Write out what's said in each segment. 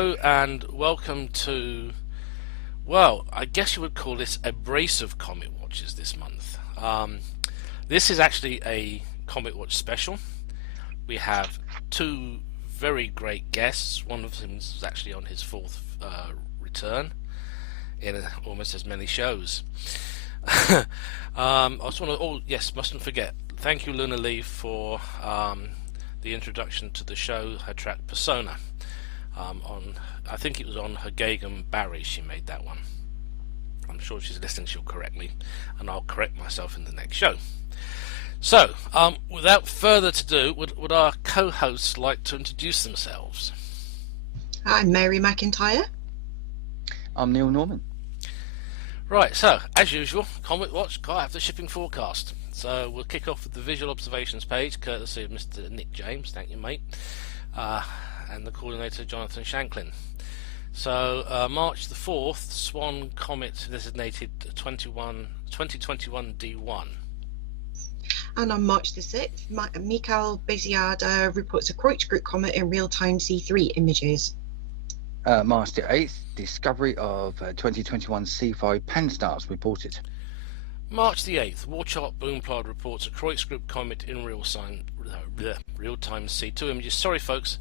Hello and welcome to, well, I guess you would call this a brace of Comet Watches this month. This is actually a Comet Watch special. We have two very great guests. One of them is actually on his fourth return in almost as many shows. I just want to, mustn't forget, thank you Luna Lee for the introduction to the show, her track Persona. I think it was on her Gagum Barry she made that one. I'm sure she's listening, she'll correct me, and I'll correct myself in the next show. So, without further ado, would our co-hosts like to introduce themselves? I'm Mary McIntyre. I'm Neil Norman. Right, so, as usual, Comet Watch can't have the shipping forecast. So we'll kick off with the visual observations page, courtesy of Mr. Nick James, thank you mate, and the coordinator Jonathan Shanklin. So March the 4th, Swan Comet designated 2021 D1. And on March the 6th, Mikhail Beziada reports a Kreutzgruppe comet in real-time C3 images. March the 8th, discovery of 2021 C5 pan-stars reported. March the 8th, Warchart Bloomplard reports a Kreutzgruppe comet in real-time C2 images. Sorry folks,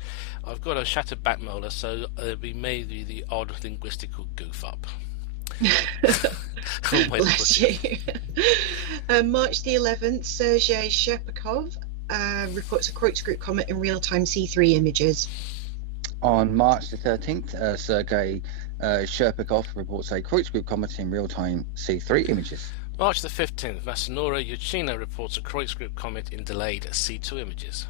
I've got a shattered back molar, so we may do the odd linguistical goof up. Bless you. March the 11th, Sergei Sherpakov reports a Kreutzgruppe comet in real-time C3 images. On March the 13th, Sergei Sherpakov reports a Kreutzgruppe comet in real-time C3 images. March the 15th, Masanori Yuchina reports a Kreutzgruppe comet in delayed C2 images.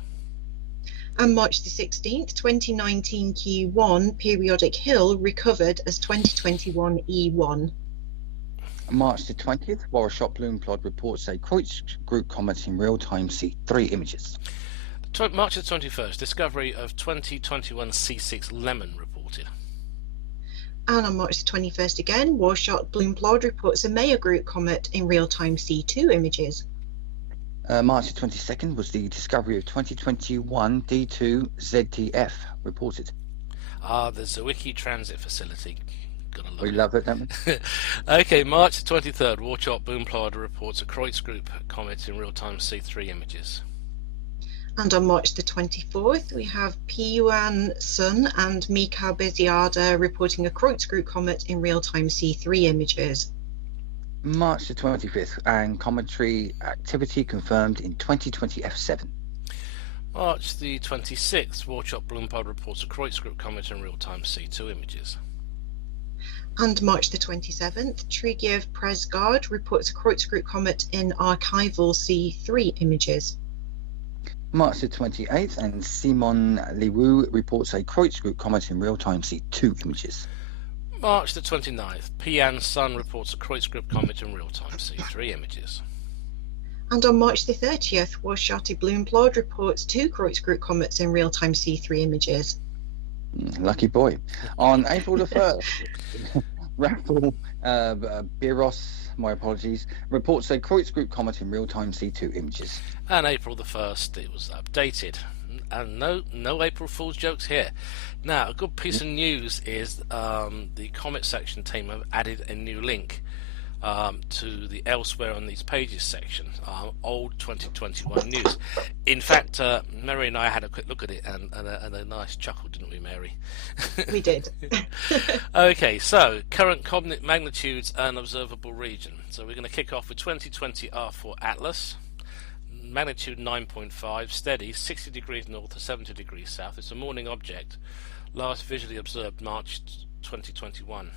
And March the 16th, 2019 Q1 periodic hill recovered as 2021 E1. March the 20th, Warshot Bloomplod reports a Kreutzgruppe comet in real-time C3 images. March the 21st, discovery of 2021 C6 Lemon reported. And on March the 21st again, Warshot Bloomplod reports a Maya Group comet in real-time C2 images. March the 22nd was the discovery of 2021 D2 ZTF reported. The Zwicky Transit Facility. We love it, don't we? Okay, March the 23rd, Warchart Bloomplod reports a Kreutzgruppe comet in real-time C3 images. And on March the 24th, we have Piyuan Sun and Mikhail Beziada reporting a Kreutzgruppe comet in real-time C3 images. March the 25th, and cometary activity confirmed in 2020 F7. March the 26th, Warchart Bloomplod reports a Kreutzgruppe comet in real-time C2 images. And March the 27th, Trigiev Presgard reports a Kreutzgruppe comet in archival C3 images. March the 28th, and Simon Liwu reports a Kreutzgruppe comet in real-time C2 images. March the 29th, Pian Sun reports a Kreutzgruppe comet in real-time C3 images. And on March the 30th, Warshati Bloomplod reports two Kreutzgruppe comets in real-time C3 images. Lucky boy. On April the 1st, Rafael Biros, my apologies, reports a Kreutzgruppe comet in real-time C2 images. And April the 1st, it was updated. And no April Fool's jokes here. Now, a good piece of news is the Comet Section team have added a new link to the Elsewhere on These Pages section, old 2021 news. In fact, Mary and I had a quick look at it and a nice chuckle, didn't we, Mary? We did. Okay, so current comet magnitudes and observable region. So we're going to kick off with 2020 R4 Atlas. Magnitude 9.5, steady, 60 degrees north to 70 degrees south. It's a morning object, last visually observed March 2021.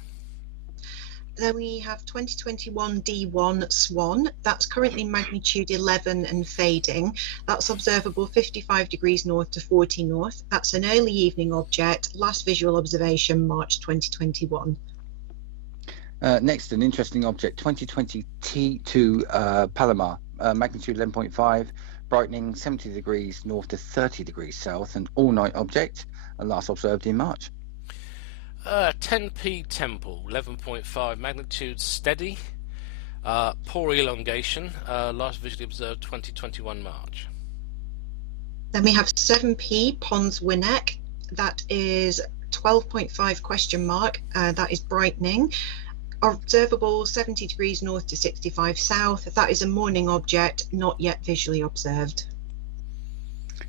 Then we have 2021 D1 Swan. That's currently magnitude 11 and fading. That's observable 55 degrees north to 40 north. That's an early evening object, last visual observation March 2021. Next, an interesting object, 2020 T2 Palomar. Magnitude 11.5, brightening 70 degrees north to 30 degrees south, an all-night object, last observed in March. 10p Temple, 11.5, magnitude steady, poor elongation, last visually observed 2021 March. Then we have 7p Pons Winneck, that is 12.5 question mark, that is brightening. Observable 70 degrees north to 65 south. That is a morning object, not yet visually observed.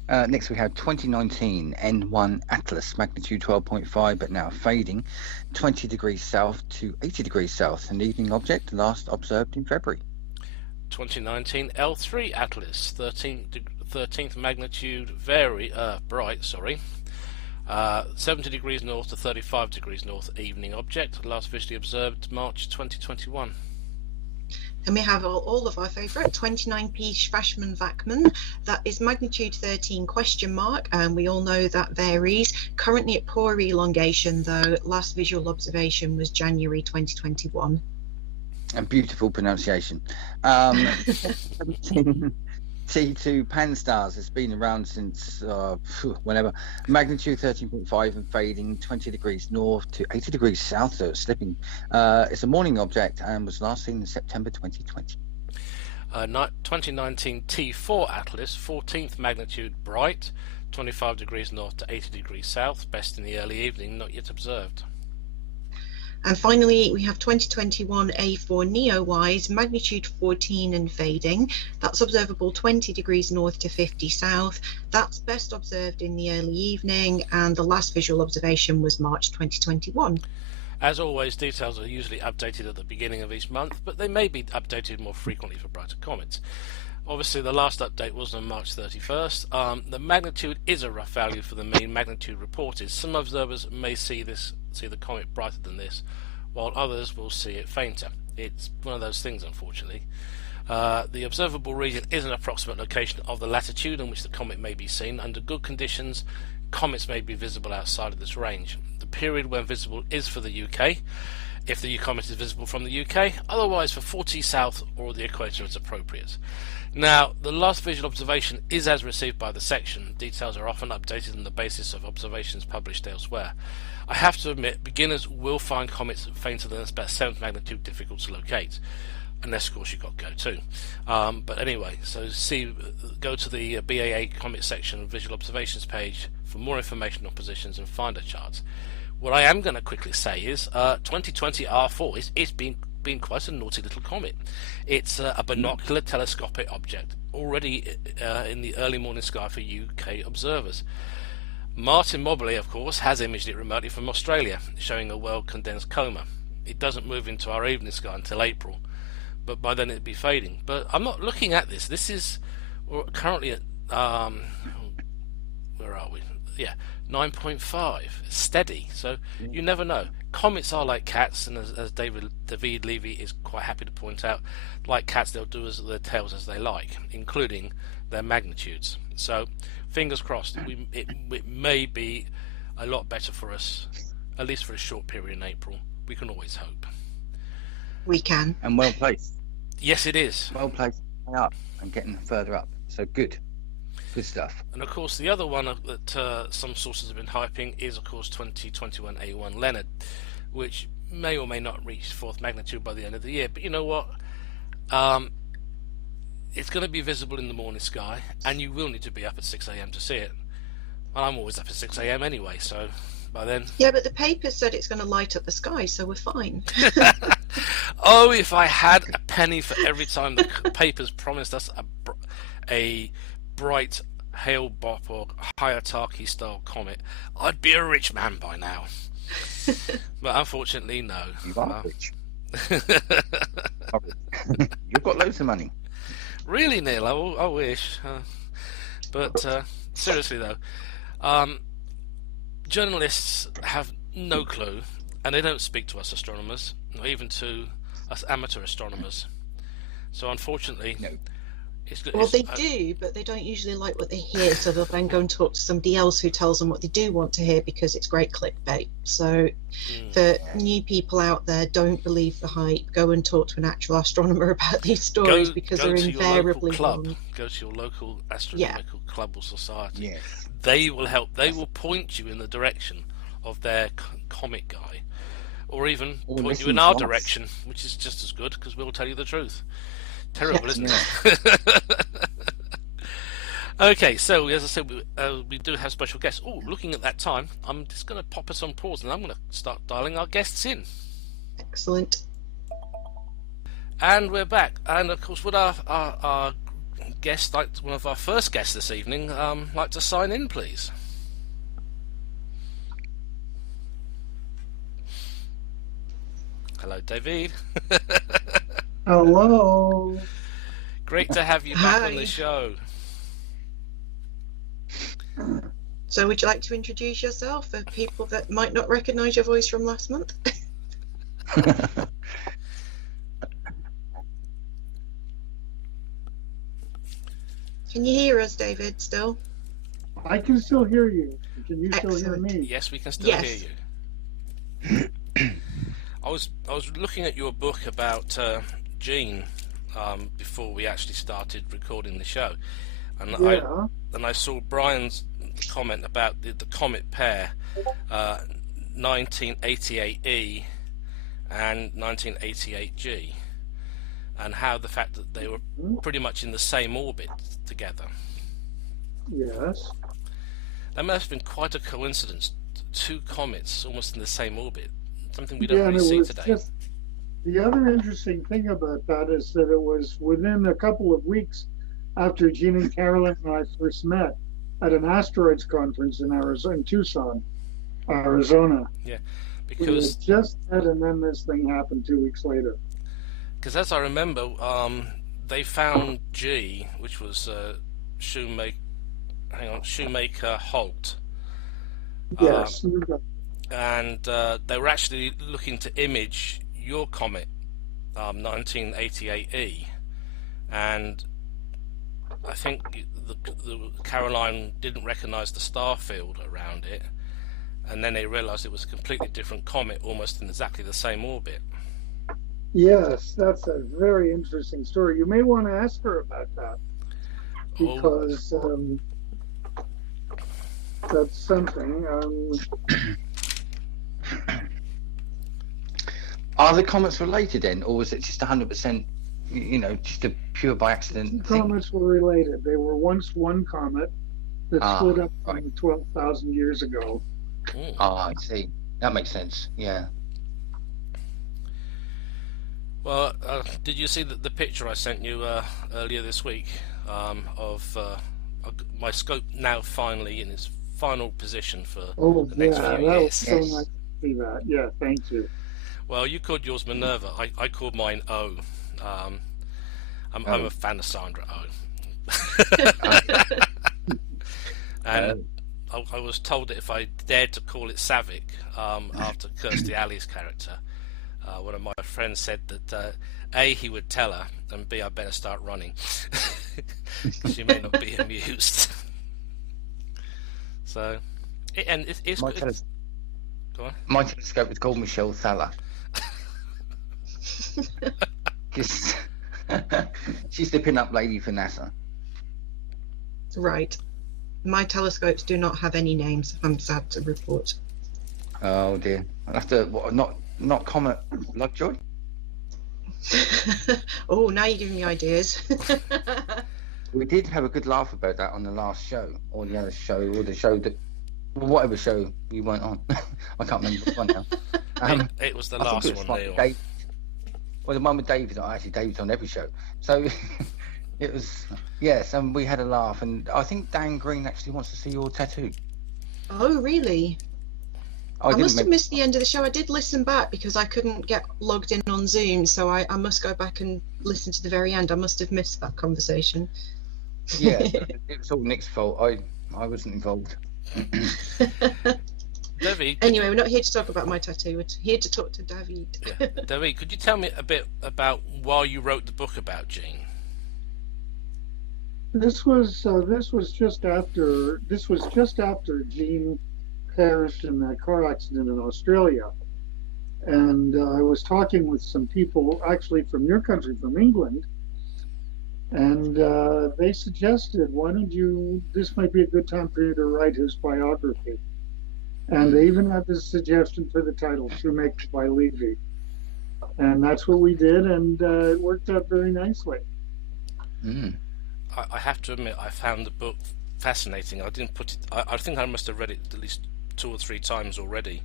Next we have 2019 N1 Atlas, magnitude 12.5, but now fading, 20 degrees south to 80 degrees south, an evening object last observed in February. 2019 L3 Atlas, 13th magnitude, very bright, 70 degrees north to 35 degrees north, evening object, last visually observed March 2021. And we have all of our favourite 29p Schwarzmann-Wachmann. That is magnitude 13 question mark, and we all know that varies. Currently at poor elongation though, last visual observation was January 2021. And beautiful pronunciation. T2 Pan-STARRS has been around since whenever. Magnitude 13.5 and fading, 20 degrees north to 80 degrees south, so it's slipping. It's a morning object and was last seen in September 2020. 2019 T4 Atlas, 14th magnitude, bright, 25 degrees north to 80 degrees south, best in the early evening, not yet observed. And finally, we have 2021 A4 Neowise, magnitude 14 and fading. That's observable 20 degrees north to 50 south. That's best observed in the early evening, and the last visual observation was March 2021. As always, details are usually updated at the beginning of each month, but they may be updated more frequently for brighter comets. Obviously, the last update was on March 31st. The magnitude is a rough value for the main magnitude reported. Some observers may see the comet brighter than this, while others will see it fainter. It's one of those things, unfortunately. The observable region is an approximate location of the latitude in which the comet may be seen. Under good conditions, comets may be visible outside of this range. The period when visible is for the UK, if the comet is visible from the UK, otherwise for 40 south or the equator is appropriate. Now, the last visual observation is as received by the section. Details are often updated on the basis of observations published elsewhere. I have to admit, beginners will find comets fainter than about 7th magnitude difficult to locate, unless of course you've got GO2. But anyway, so go to the BAA Comet Section visual observations page for more information on positions and finder charts. What I am going to quickly say is 2020 R4 it's been quite a naughty little comet. It's a binocular telescopic object, already in the early morning sky for UK observers. Martin Mobley, of course, has imaged it remotely from Australia, showing a well-condensed coma. It doesn't move into our evening sky until April, but by then it'd be fading. But I'm not looking at this. This is currently at where are we? Yeah, 9.5, steady. So you never know. Comets are like cats, and as David Levy is quite happy to point out, like cats, they'll do as their tails as they like, including their magnitudes. So fingers crossed. It may be a lot better for us, at least for a short period in April. We can always hope. We can. And well placed. Yes, it is. Well placed, up and getting further up. So good stuff. And of course, the other one that some sources have been hyping is, of course, 2021 A1 Leonard, which may or may not reach 4th magnitude by the end of the year. But you know what? It's going to be visible in the morning sky, and you will need to be up at 6 a.m. to see it. And I'm always up at 6 a.m. anyway, so by then... Yeah, but the paper said it's going to light up the sky, so we're fine. Oh, if I had a penny for every time the papers promised us a bright Hale-Bopp or Hyakutake style comet, I'd be a rich man by now. But unfortunately, no. You are rich. You've got loads of money. Really, Neil? I wish. But seriously, though, journalists have no clue, and they don't speak to us astronomers, not even to us amateur astronomers. So, unfortunately, no. Well, they do, but they don't usually like what they hear, so they'll then go and talk to somebody else who tells them what they do want to hear because it's great clickbait. So for new people out there, don't believe the hype. Go and talk to an actual astronomer about these stories because they're invariably wrong. Go to your local astronomical club or society. Yes. They will help. They will point you in the direction of their comet guy, or even point you in our direction, which is just as good because we'll tell you the truth. Terrible, isn't it? Okay, so as I said, we do have special guests. Oh, looking at that time, I'm just going to pop us on pause and I'm going to start dialing our guests in. Excellent. And we're back. And of course, would our guest, like one of our first guests this evening, like to sign in, please? Hello, David. Hello. Great to have you back on Hi. the show. So would you like to introduce yourself for people that might not recognise your voice from last month? Can you hear us, David, still? I can still hear you. Can you still hear Excellent. me? Yes, we can still Yes. hear you. I was looking at your book about Gene before we actually started recording the show, and Yeah. I saw Brian's comment about the comet pair, 1988E and 1988G, and how the fact that they were pretty much in the same orbit together. Yes. That must have been quite a coincidence. Two comets almost in the same orbit. Something we don't Yeah, and really it see was today. just the other interesting thing about that is that it was within a couple of weeks after Gene and Carolyn and I first met at an asteroids conference in Arizona, in Tucson, Arizona. We Because had just met, and then this thing happened 2 weeks later. as I remember, they found G, which was Shoemaker Holt, Yes. and they were actually looking to image your comet, 1988E, and I think the Caroline didn't recognise the star field around it, and then they realised it was a completely different comet, almost in exactly the same orbit. Yes, that's a very interesting story. You may want to ask her about that because that's something. Are the comets related then, or was it just 100%, just a pure by accident thing? Comets were related. They were once one comet that split up right. 12,000 years ago. I see. That makes sense. Yeah. Well, did you see the picture I sent you earlier this week of my scope now finally in its final position for the next few that was years? so nice to see that. Yeah, thank you. Well, you called yours Minerva. I called mine O. I'm a fan of Sandra O. And I was told that if I dared to call it Savick after Kirstie Alley's character, one of my friends said that A, he would tell her, and B, I better start running. She may not be amused. So, it's My, good. Go on. my telescope was called Michelle Thaler. She's the pin-up lady for NASA. Right. My telescopes do not have any names, I'm sad to report. Oh dear. I'll have to not Comet Lovejoy. Oh, now you're giving me ideas. We did have a good laugh about that on the last show, or the other show, or the show that, whatever show you weren't on. I can't remember which one now. It was the I think last it was one, like Neil. Dave. Well, the one with David. Actually, David's on every show, so it was yes. And we had a laugh, and I think Dan Green actually wants to see your tattoo. Oh, really? I didn't must have men- missed the end of the show. I did listen back because I couldn't get logged in on Zoom, so I must go back and listen to the very end. I must have missed that conversation. Yeah, it was all Nick's fault. I wasn't involved. Debbie, Anyway, we're not here to talk about my tattoo. We're here to talk to David. yeah. Debbie, could you tell me a bit about why you wrote the book about Gene? This was just after Gene perished in that car accident in Australia, and I was talking with some people actually from your country, from England, and they suggested, this might be a good time for you to write his biography. And they even had this suggestion for the title, Shoemaker by Levy. And that's what we did, and it worked out very nicely. I have to admit, I found the book fascinating. I didn't put it. I think I must have read it at least 2 or 3 times already.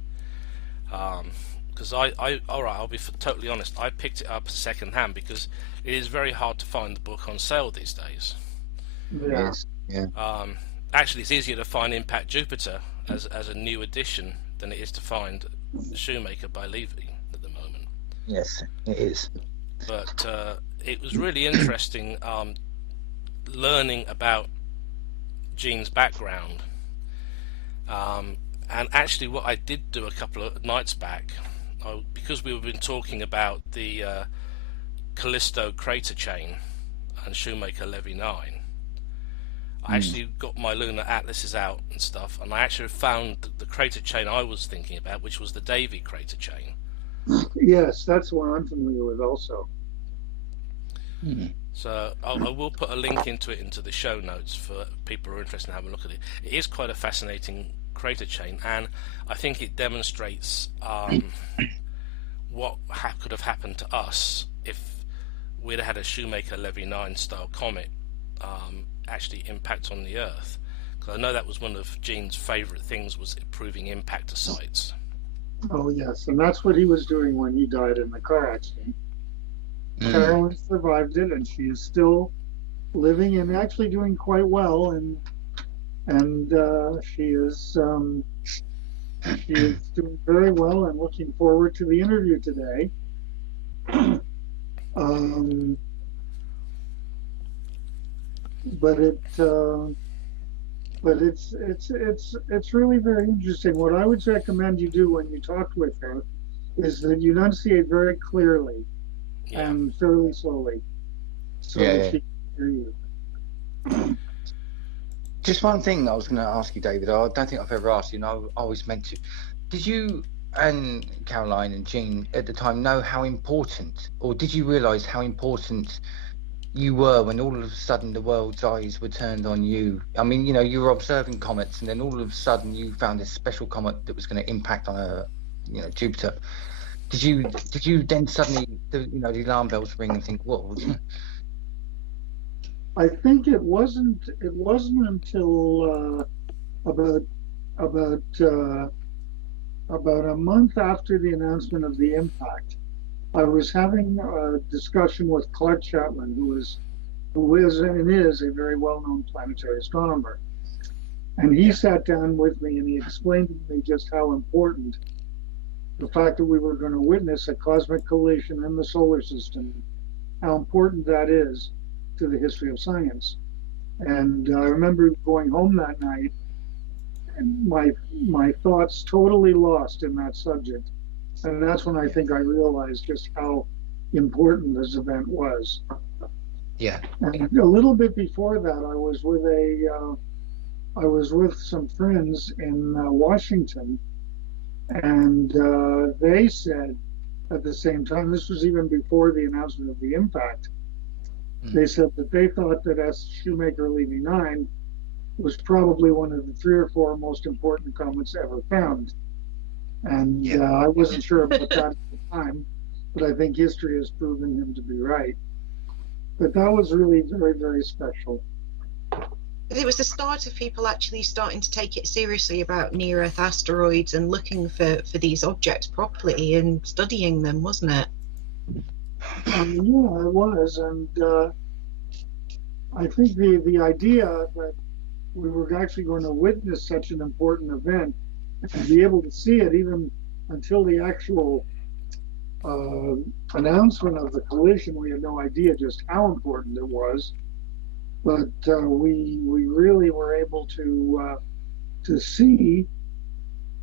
Because I'll be totally honest. I picked it up second hand because it is very hard to find the book on sale these days. Yeah. Yes. Yeah. Actually, it's easier to find Impact Jupiter as a new edition than it is to find Shoemaker by Levy at the moment. Yes, it is. But it was really interesting learning about Gene's background. And actually, what I did do a couple of nights back, because we've been talking about the Callisto crater chain and Shoemaker Levy 9, I actually got my lunar atlases out and stuff, and I actually found the crater chain I was thinking about, which was the Davy crater chain. Yes, that's one I'm familiar with also. So I will put a link into the show notes for people who are interested in having a look at it. It is quite a fascinating crater chain, and I think it demonstrates what could have happened to us if we'd had a Shoemaker Levy 9 style comet actually impact on the Earth. Because I know that was one of Gene's favourite things, was improving impactor sites. Oh yes, and that's what he was doing when he died in the car accident. Carolyn survived it, and she is still living and actually doing quite well. And she is doing very well, and looking forward to the interview today. But it's really very interesting. What I would recommend you do when you talk with her is that you enunciate very clearly and fairly slowly, so that she can hear you. Just one thing I was going to ask you, David. I don't think I've ever asked you, and I always meant to. Did you and Caroline and Gene at the time know how important, or did you realise how important you were when all of a sudden the world's eyes were turned on you? I mean, you were observing comets, and then all of a sudden you found this special comet that was going to impact on Jupiter. Did you then suddenly, the alarm bells ring and think, whoa? I think it wasn't until about a month after the announcement of the impact, I was having a discussion with Clark Chapman, who is and is a very well-known planetary astronomer, and he sat down with me and he explained to me just how important the fact that we were going to witness a cosmic collision in the solar system, how important that is to the history of science. And I remember going home that night and my thoughts totally lost in that subject. And that's when I think I realized just how important this event was. Yeah. And a little bit before that, I was with some friends in Washington, and they said at the same time, this was even before the announcement of the impact, they said that they thought that Shoemaker Levy 9 was probably one of the 3 or 4 most important comets ever found. And I wasn't sure about that at the time, but I think history has proven him to be right. But that was really very, very special. It was the start of people actually starting to take it seriously about near-Earth asteroids and looking for these objects properly and studying them, wasn't it? Yeah, it was. And I think the idea that we were actually going to witness such an important event and be able to see it even until the actual announcement of the collision, we had no idea just how important it was. But we really were able to see,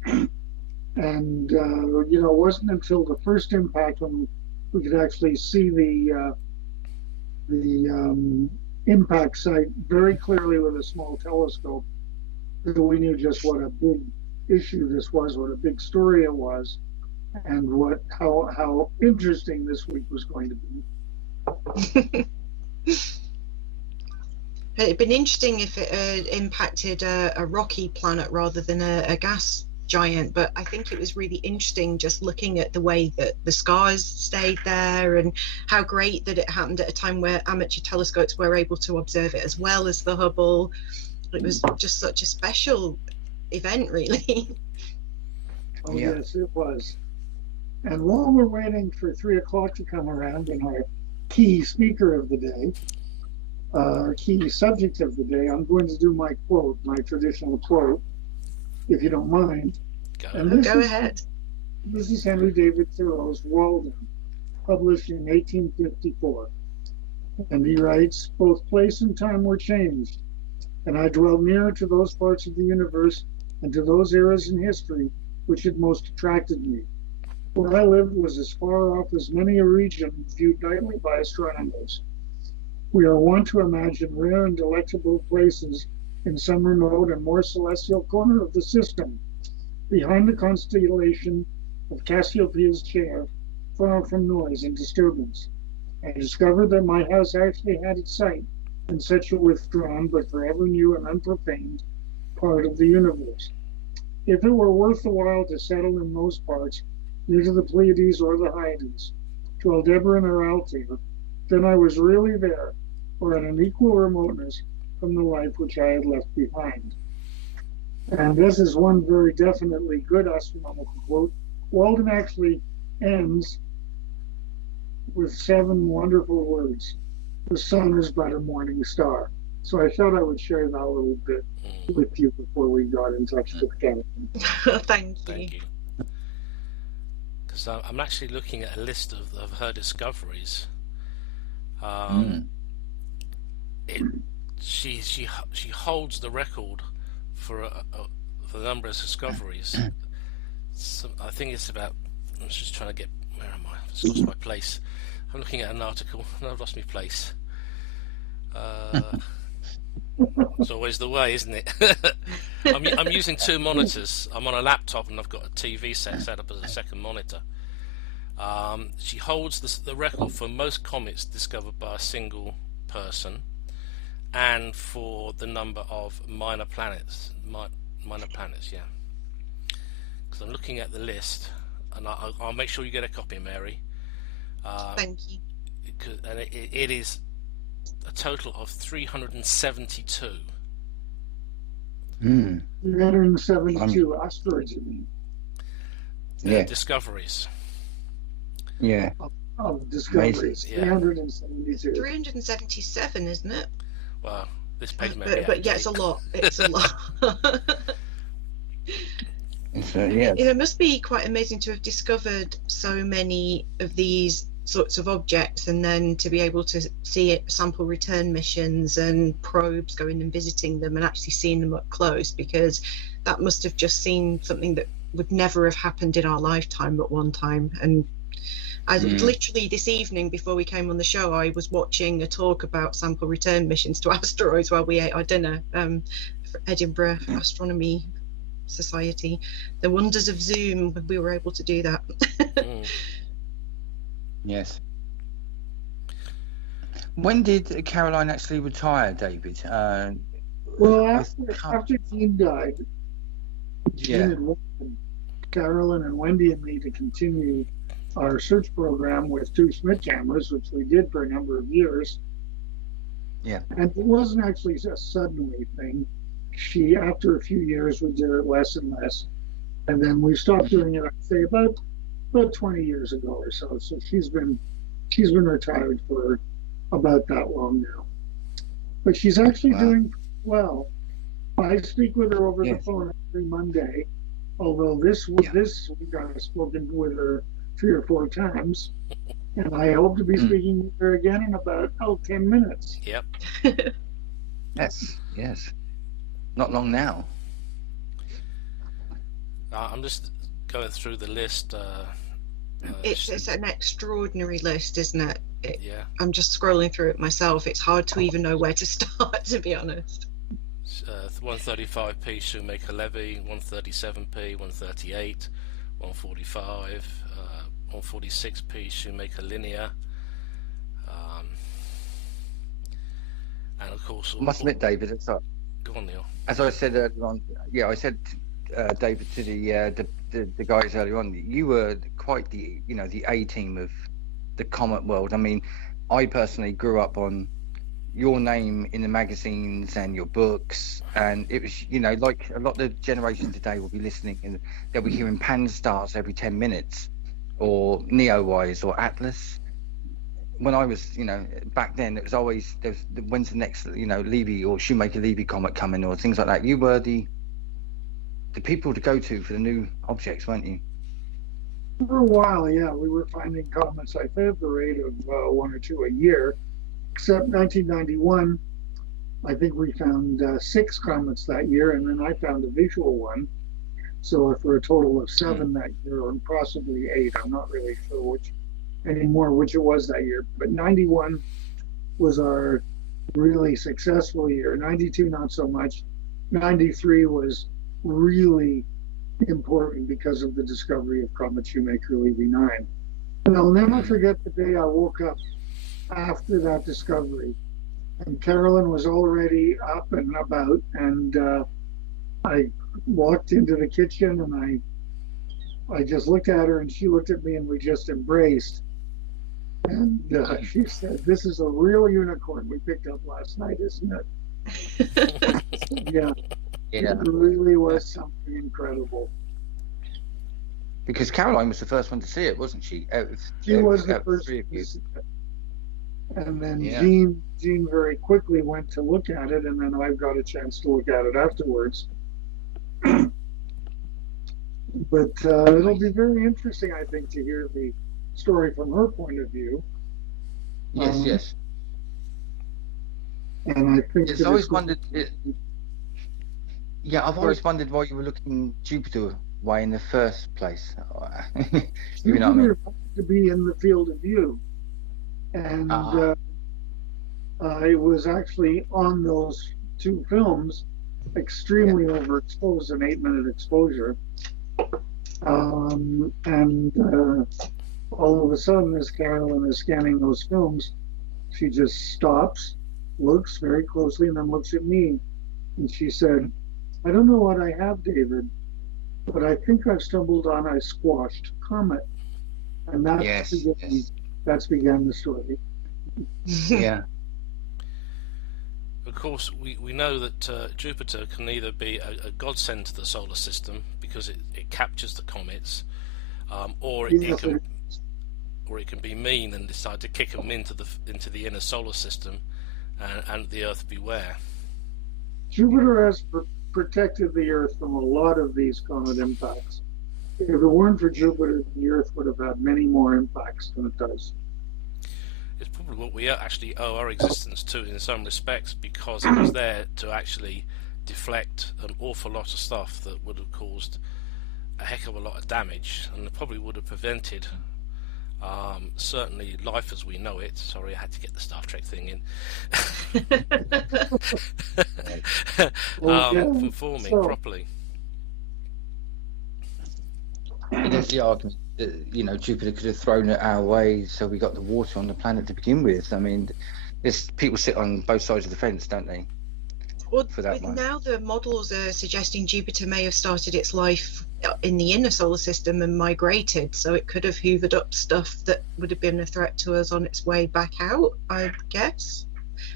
and it wasn't until the first impact when we could actually see the impact site very clearly with a small telescope that we knew just what a big issue this was, what a big story it was, and how interesting this week was going to be. It'd been interesting if it impacted a rocky planet rather than a gas giant, but I think it was really interesting just looking at the way that the scars stayed there, and how great that it happened at a time where amateur telescopes were able to observe it as well as the Hubble. It was just such a special event, really. Oh, yes, it was. And while we're waiting for 3 o'clock to come around and our key speaker of the day, our key subject of the day, I'm going to do my quote, my traditional quote, if you don't mind. Go ahead. This is Henry David Thoreau's Walden, published in 1854. And he writes, "Both place and time were changed, and I dwell nearer to those parts of the universe and to those eras in history which had most attracted me. Where I lived was as far off as many a region viewed nightly by astronomers. We are wont to imagine rare and delectable places in some remote and more celestial corner of the system, behind the constellation of Cassiopeia's chair, far from noise and disturbance. I discovered that my house actually had its site in such a withdrawn but forever new and unprofaned part of the universe. If it were worth the while to settle in those parts, near to the Pleiades or the Hyades, to Aldebaran or Altair, then I was really there, or at an equal remoteness from the life which I had left behind." And this is one very definitely good astronomical quote. Walden actually ends with 7 wonderful words: "The sun is but a morning star." So I thought I would share that a little bit with you before we got in touch with Carolyn. Thank you. Because I'm actually looking at a list of her discoveries. She holds the record for the number of discoveries. So I think it's about. I'm just trying to get. Where am I? I've just lost my place. I'm looking at an article and I've lost my place. It's always the way, isn't it? I'm using 2 monitors. I'm on a laptop and I've got a TV set up as a second monitor. She holds the record for most comets discovered by a single person, and for the number of minor planets. Minor planets, yeah. Because I'm looking at the list, and I'll make sure you get a copy, Mary. Thank you. And it is a total of 372. 372 asteroids, you mean? Yeah. Discoveries. Yeah. Of discoveries. Yeah. 372. 377, isn't it? Well, this page may be but yeah, it's a lot. It's a lot. Yeah. It must be quite amazing to have discovered so many of these sorts of objects, and then to be able to see it, sample return missions and probes going and visiting them and actually seeing them up close, because that must have just seemed something that would never have happened in our lifetime at one time. And I literally this evening before we came on the show, I was watching a talk about sample return missions to asteroids while we ate our dinner for Edinburgh Astronomy Society. The wonders of Zoom, we were able to do that. Yes. When did Caroline actually retire, David? Well, after Jean died, Jean Yeah. had wanted Carolyn and Wendy and me to continue our search program with 2 Schmidt cameras, which we did for a number of years. Yeah. And it wasn't actually a suddenly thing. After a few years, we did it less and less. And then we stopped doing it, I'd say, about 20 years ago or so. So she's been retired for about that long now. But she's actually doing well. I speak with her over the phone every Monday. Although this week I've spoken with her 3 or 4 times, and I hope to be speaking with her again in about 10 minutes. Yep. Yes. Not long now. I'm just going through the list. It's an extraordinary list, isn't it? Yeah. I'm just scrolling through it myself. It's hard to even know where to start, to be honest. 135p Shoemaker Levy, 137p, 138, 145, 146p Shoemaker Linear, and of course. I must admit, David, it's like, go on, Neil. as I said earlier on, I said David, to the guys earlier on. You were quite the the A team of the comet world. I mean, I personally grew up on your name in the magazines and your books, and it was like a lot of the generation today will be listening and they'll be hearing Pan Stars every 10 minutes, or Neowise or Atlas. When I was back then, it was always when's the next Levy or Shoemaker Levy comet coming or things like that. You were the people to go to for the new objects, weren't you? For a while, yeah, we were finding comets, I think, at the rate of 1 or 2 a year. Except 1991, I think we found 6 comets that year, and then I found a visual one. So for a total of 7 that year, or possibly 8, I'm not really sure which it was that year. But 91 was our really successful year. 92, not so much. 93 was really important because of the discovery of Comet Shoemaker Levy 9. And I'll never forget the day I woke up after that discovery, and Carolyn was already up and about, and I walked into the kitchen and I just looked at her and she looked at me and we just embraced, and she said, "This is a real unicorn we picked up last night, isn't it?" Yeah, it really was something incredible. Because Caroline was the first one to see it, wasn't she? She was the first one to see it. And then Jean very quickly went to look at it, and then I got a chance to look at it afterwards. But it'll be very interesting, I think, to hear the story from her point of view. Yes. And I think I've always wondered. I've always wondered why you were looking Jupiter way in the first place. You know what I mean? To be in the field of view. And I was actually on those 2 films, extremely overexposed, an 8-minute exposure. And all of a sudden, as Carolyn is scanning those films, she just stops, looks very closely, and then looks at me. And she said, "I don't know what I have, David, but I think I've stumbled on a squashed comet." And that's began the story. Yeah. Of course, we know that Jupiter can either be a godsend to the solar system because it captures the comets, or it can be mean and decide to kick them into the inner solar system, and the Earth beware. Jupiter has protected the Earth from a lot of these comet impacts. If it weren't for Jupiter, the Earth would have had many more impacts than it does. It's probably what we actually owe our existence to in some respects, because it was there to actually deflect an awful lot of stuff that would have caused a heck of a lot of damage, and it probably would have prevented certainly life as we know it. Sorry, I had to get the Star Trek thing in. From forming properly. There's the argument that Jupiter could have thrown it our way, so we got the water on the planet to begin with. I mean, people sit on both sides of the fence, don't they? Well, for that one. Now the models are suggesting Jupiter may have started its life in the inner solar system and migrated, so it could have hoovered up stuff that would have been a threat to us on its way back out, I guess.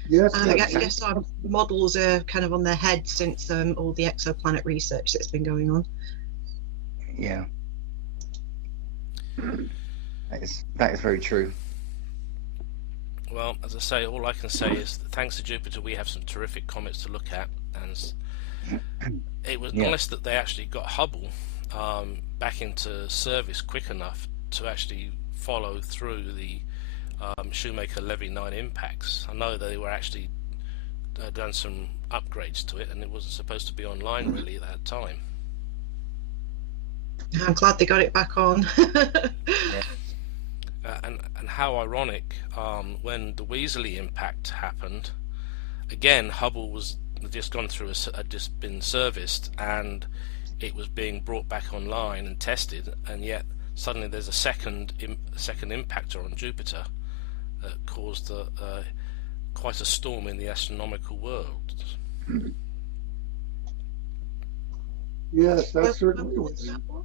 Yes. And I guess our models are kind of on their head since all the exoplanet research that's been going on. Yeah. That is very true. Well, as I say, all I can say is that thanks to Jupiter we have some terrific comets to look at, and it was nice that they actually got Hubble back into service quick enough to actually follow through the Shoemaker Levy 9 impacts. I know they were actually done some upgrades to it, and it wasn't supposed to be online really at that time. I'm glad they got it back on. And how ironic, when the Weasley impact happened, again Hubble was just gone through had just been serviced, and it was being brought back online and tested, and yet suddenly there's a second impactor on Jupiter that caused quite a storm in the astronomical world. Yes, that When certainly was was. that one?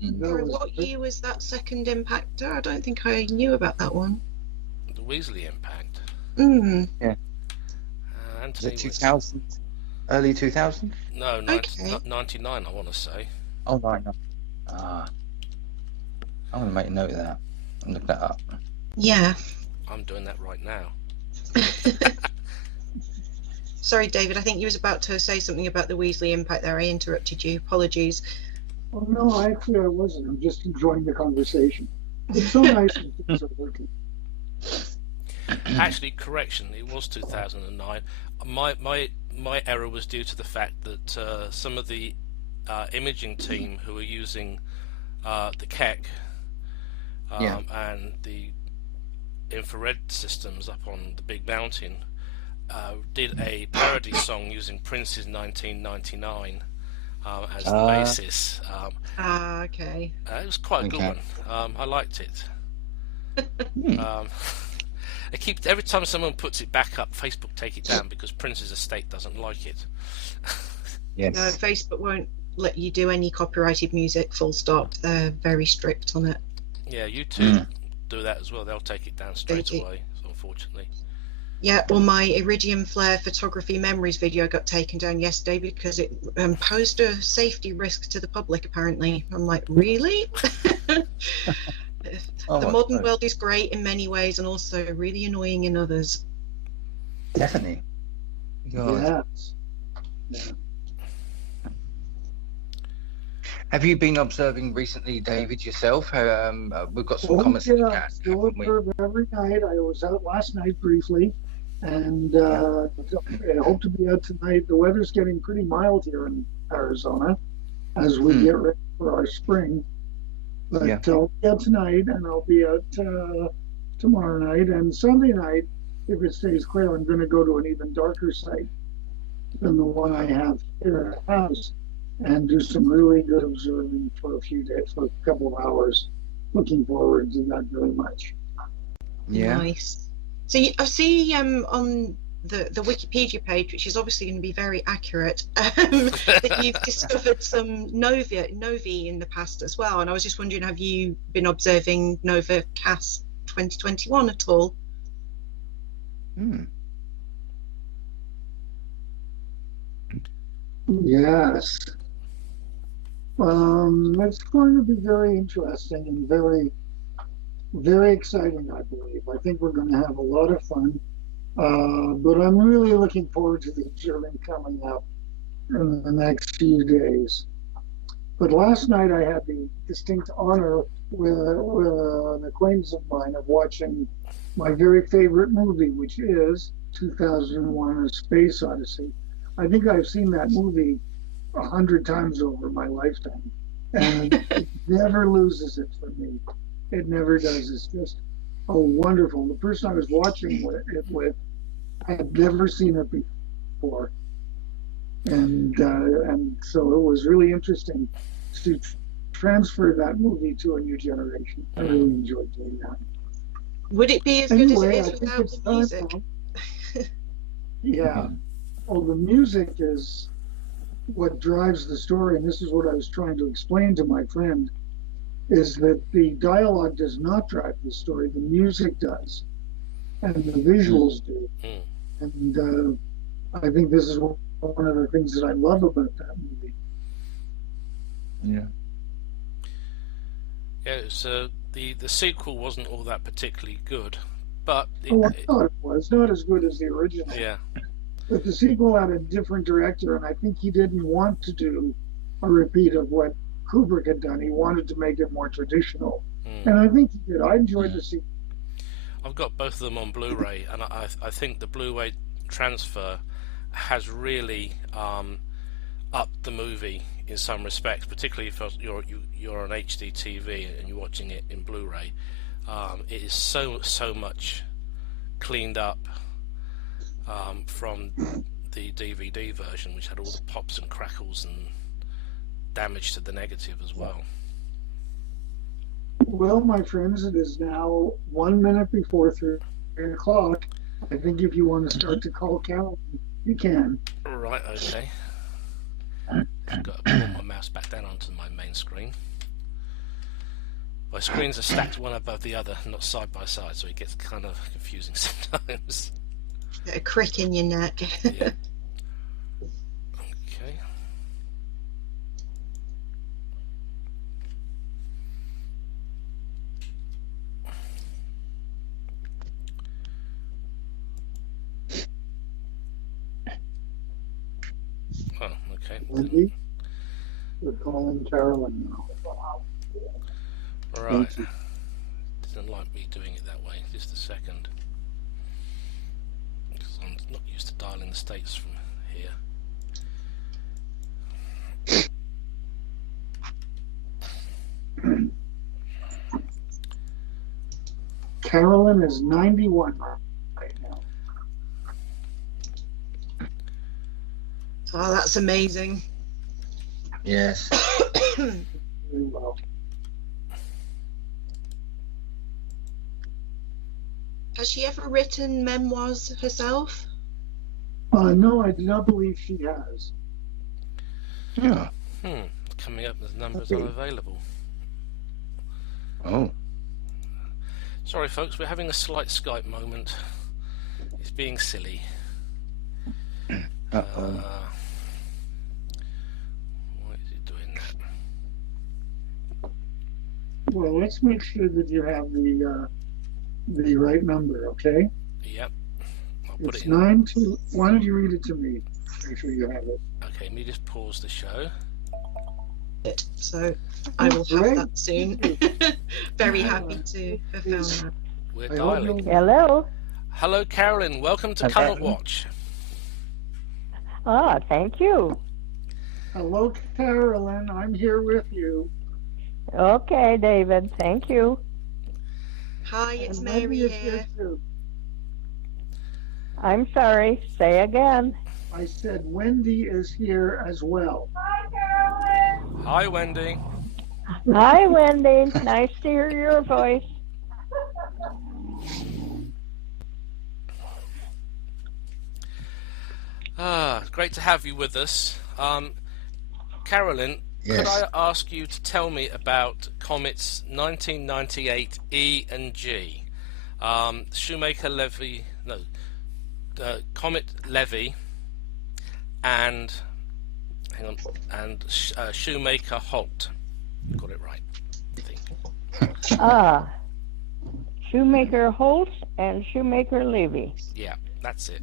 That Sorry, was what year was that second impactor? I don't think I knew about that one. The Weasley impact. Mm, Is Anthony it was 2000? Early 2000? no okay. 99. I want to say. Oh, no. Ah, I'm going to make a note of that and look that up. Yeah. I'm doing that right now. Sorry, David, I think you was about to say something about the Weasley impact there. I interrupted you. Apologies. Oh, no, actually, I wasn't. I'm just enjoying the conversation. It's so nice when things are working. Actually, correction. It was 2009. My error was due to the fact that some of the imaging team who were using the Keck and the infrared systems up on the big mountain did a parody song using Prince's 1999 as the basis. Okay. It was quite a good one. I liked it. It keeps every time someone puts it back up, Facebook take it down because Prince's estate doesn't like it. Yes. No, Facebook won't let you do any copyrighted music, full stop. They're very strict on it. Yeah, YouTube do that as well. They'll take it down straight do. away, unfortunately. Yeah, well, my Iridium Flare photography memories video got taken down yesterday because it posed a safety risk to the public, apparently. I'm like, really? The modern world is great in many ways and also really annoying in others. Definitely. God. Yes. Yeah. Have you been observing recently, David, yourself? We've got some comments in the chat. Still observe every night. I was out last night briefly, and I hope to be out tonight. The weather's getting pretty mild here in Arizona as we get ready for our spring. But I'll be out tonight, and I'll be out tomorrow night, and Sunday night, if it stays clear, I'm going to go to an even darker site than the one I have here at the house, and do some really good observing for a few days, for a couple of hours. Looking forward to that very much. Yeah. Nice. So I see on the Wikipedia page, which is obviously going to be very accurate, that you've discovered some novae in the past as well. And I was just wondering, have you been observing Nova Cas 2021 at all? Yes. It's going to be very interesting and very, very exciting, I believe. I think we're going to have a lot of fun. But I'm really looking forward to the observing coming up in the next few days. But last night I had the distinct honor with an acquaintance of mine of watching my very favorite movie, which is 2001: A Space Odyssey. I think I've seen that movie 100 times over my lifetime, and it never loses it for me. It never does. It's just wonderful. The person I was watching it with had never seen it before, and so it was really interesting to transfer that movie to a new generation. I really enjoyed doing that. Would it be as good as it is without the music? Yeah. Well, the music is what drives the story, and this is what I was trying to explain to my friend, is that the dialogue does not drive the story, the music does, and the visuals do. And I think this is one of the things that I love about that movie. Yeah. Yeah, so the sequel wasn't all that particularly good, but I thought it was not as good as the original. Yeah. But the sequel had a different director, and I think he didn't want to do a repeat of what Kubrick had done. He wanted to make it more traditional, and I think he did. I enjoyed the sequel. I've got both of them on Blu-ray, and I think the Blu-ray transfer has really upped the movie in some respects, particularly if you're on HD TV and you're watching it in Blu-ray. It is so much cleaned up from the DVD version, which had all the pops and crackles and damage to the negative as well. Well, my friends, it is now 1 minute before 3 o'clock. I think if you want to start to call Carolyn, you can. Right, okay. I've got to pull my mouse back down onto my main screen. My screens are stacked one above the other, not side by side, so it gets kind of confusing sometimes. Get a crick in your neck. Yeah. Okay. Oh, okay. Wendy, we're calling Carolyn now. Right. Doesn't like me doing it that way. Just a second. Because I'm not used to dialing the states from here. Carolyn is 91 right now. Oh, that's amazing. Yes. Very well. Has she ever written memoirs herself? No, I do not believe she has. Yeah. Coming up as numbers unavailable. Oh. Sorry, folks, we're having a slight Skype moment. It's being silly. Uh-oh. Why is it doing that? Well, let's make sure that you have the right number, okay? Yep. I'll put It's it in. 92. Why don't you read it to me? Make sure you have it. Okay, let me just pause the show. So I will have Great. that soon. Very happy to have found that. We're I hope dialing. you'll- Hello. Hello, Carolyn. Welcome to Hello. CometWatch. Ah, thank you. Hello, Carolyn. I'm here with you. Okay, David. Thank you. Hi, it's And Mary Wendy is here. too. I'm sorry. Say again. I said Wendy is here as well. Hi, Wendy. Hi, Wendy. Nice to hear your voice. Great to have you with us. Carolyn, Yes. could I ask you to tell me about Comet's 1998 E and G? Shoemaker, Levy, no, Comet, Levy, and hang on, and Shoemaker, Holt. Got it right, I think. Ah, Shoemaker Holt and Shoemaker Levy. Yeah, that's it.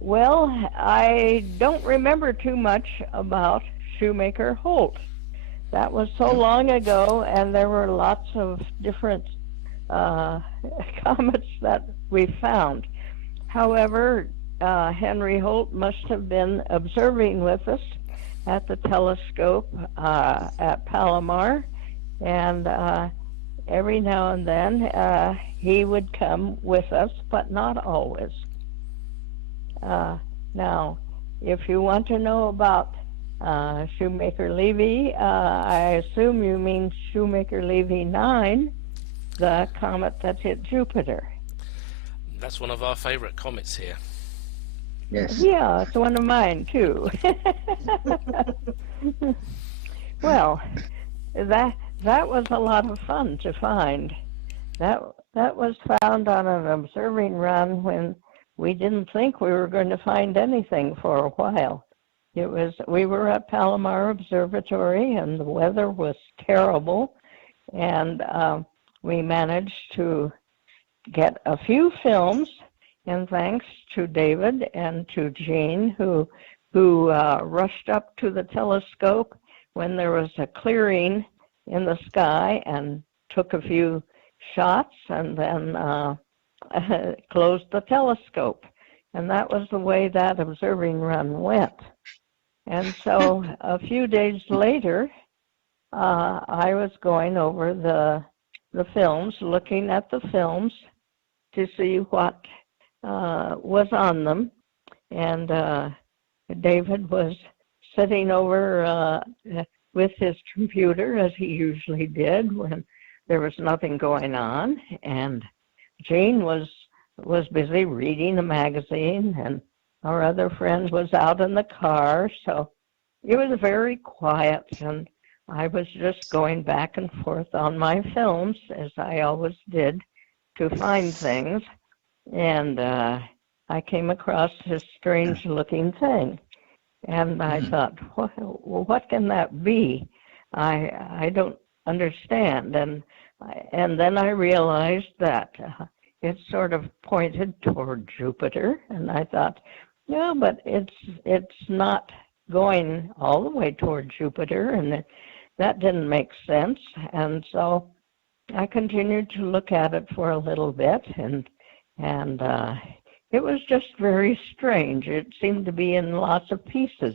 Well, I don't remember too much about Shoemaker Holt. That was so long ago, and there were lots of different comets that we found. However, Henry Holt must have been observing with us at the telescope at Palomar, and every now and then he would come with us, but not always. Now, if you want to know about Shoemaker Levy, I assume you mean Shoemaker Levy 9, the comet that hit Jupiter. That's one of our favorite comets here. Yes. Yeah, it's one of mine too. Well, that was a lot of fun to find. That was found on an observing run when we didn't think we were going to find anything for a while. We were at Palomar Observatory and the weather was terrible, and we managed to get a few films, and thanks to David and to Jean who rushed up to the telescope when there was a clearing in the sky and took a few shots and then closed the telescope. And that was the way that observing run went. And so a few days later, I was going over the films, looking at the films to see what was on them. And David was sitting over with his computer, as he usually did when there was nothing going on. And Jane was busy reading a magazine, our other friend was out in the car, so it was very quiet, and I was just going back and forth on my films, as I always did, to find things, and I came across this strange-looking thing, and I thought, what can that be? I don't understand, and then I realized that it sort of pointed toward Jupiter, and I thought, no, but it's not going all the way toward Jupiter, and that didn't make sense. And so I continued to look at it for a little bit, and it was just very strange. It seemed to be in lots of pieces.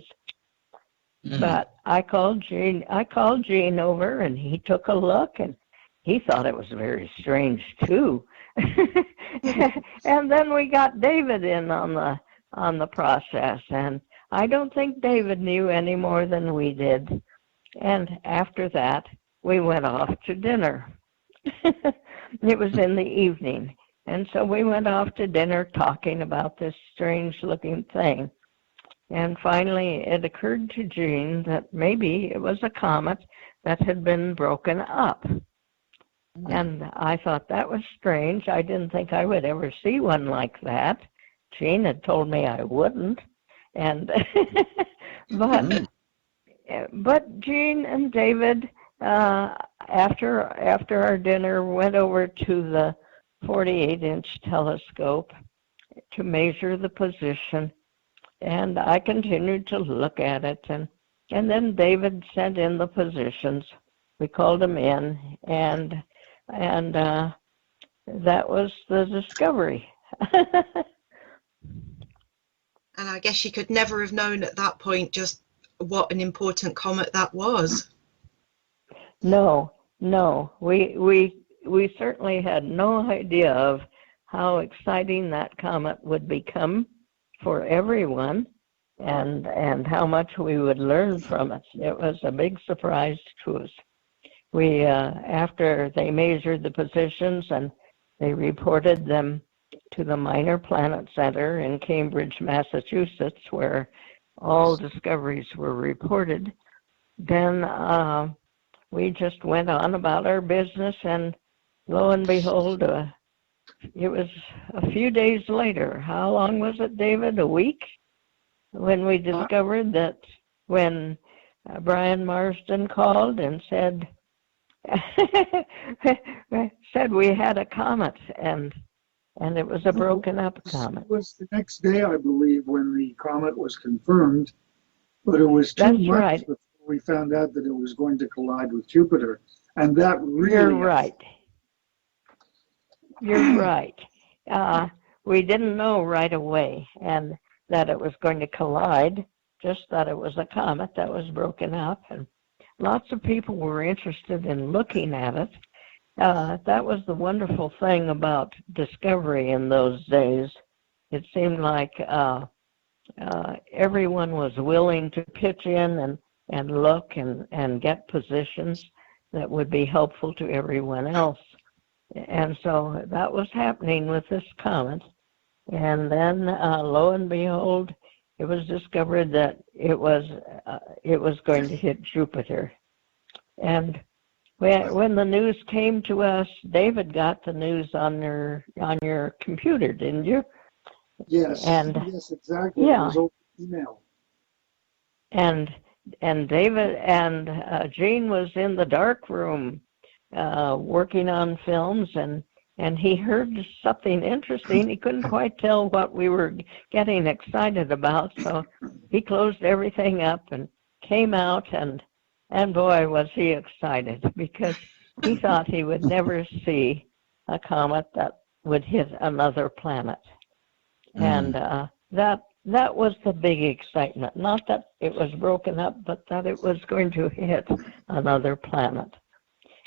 But I called Gene over, and he took a look, and he thought it was very strange too. And then we got David in on the process, and I don't think David knew any more than we did. And after that, we went off to dinner. It was in the evening, and so we went off to dinner talking about this strange-looking thing. And finally, it occurred to Gene that maybe it was a comet that had been broken up. And I thought that was strange. I didn't think I would ever see one like that. Gene had told me I wouldn't. And but Gene and David, after our dinner, went over to the 48-inch telescope to measure the position. And I continued to look at it, and then David sent in the positions. We called them in, and that was the discovery. And I guess you could never have known at that point just what an important comet that was. No, we certainly had no idea of how exciting that comet would become for everyone, and how much we would learn from it. It was a big surprise to us. We after they measured the positions and they reported them to the Minor Planet Center in Cambridge, Massachusetts, where all discoveries were reported, then we just went on about our business, and lo and behold, it was a few days later. How long was it, David? A week? When we discovered that when Brian Marsden called and said we had a comet, and it was a broken up comet. It was the next day, I believe, when the comet was confirmed, but it was 2 That's months right. before we found out that it was going to collide with Jupiter. And that really... You're right. You're right. We didn't know right away and that it was going to collide, just that it was a comet that was broken up. And lots of people were interested in looking at it. That was the wonderful thing about discovery in those days. It seemed like everyone was willing to pitch in and look and get positions that would be helpful to everyone else. And so that was happening with this comet. And then, lo and behold, it was discovered that it was going to hit Jupiter. And when the news came to us, David got the news on your computer, didn't you? Yes. Yes, exactly. Yeah. It was over email. And David and Gene was in the dark room working on films, and he heard something interesting. He couldn't quite tell what we were getting excited about, so he closed everything up and came out, and boy, was he excited, because he thought he would never see a comet that would hit another planet. And that was the big excitement, not that it was broken up, but that it was going to hit another planet.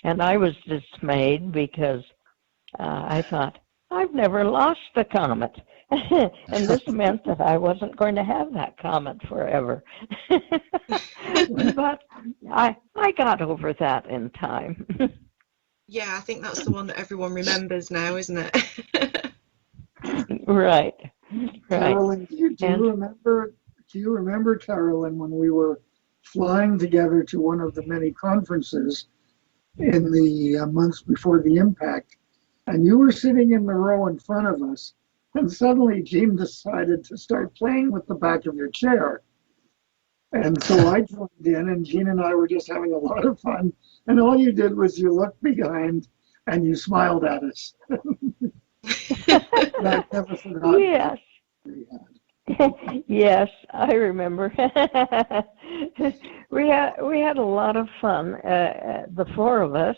And I was dismayed because I thought, I've never lost a comet. And this meant that I wasn't going to have that comet forever. But I got over that in time. Yeah, I think that's the one that everyone remembers now, isn't it? Right. Carolyn, do And you remember? Do you remember, Carolyn, when we were flying together to one of the many conferences in the months before the impact, and you were sitting in the row in front of us, and suddenly Jean decided to start playing with the back of your chair. And so I joined in, and Jean and I were just having a lot of fun. And all you did was you looked behind and you smiled at us. And I've never forgotten yes, that. yes, I remember. we had a lot of fun, the four of us,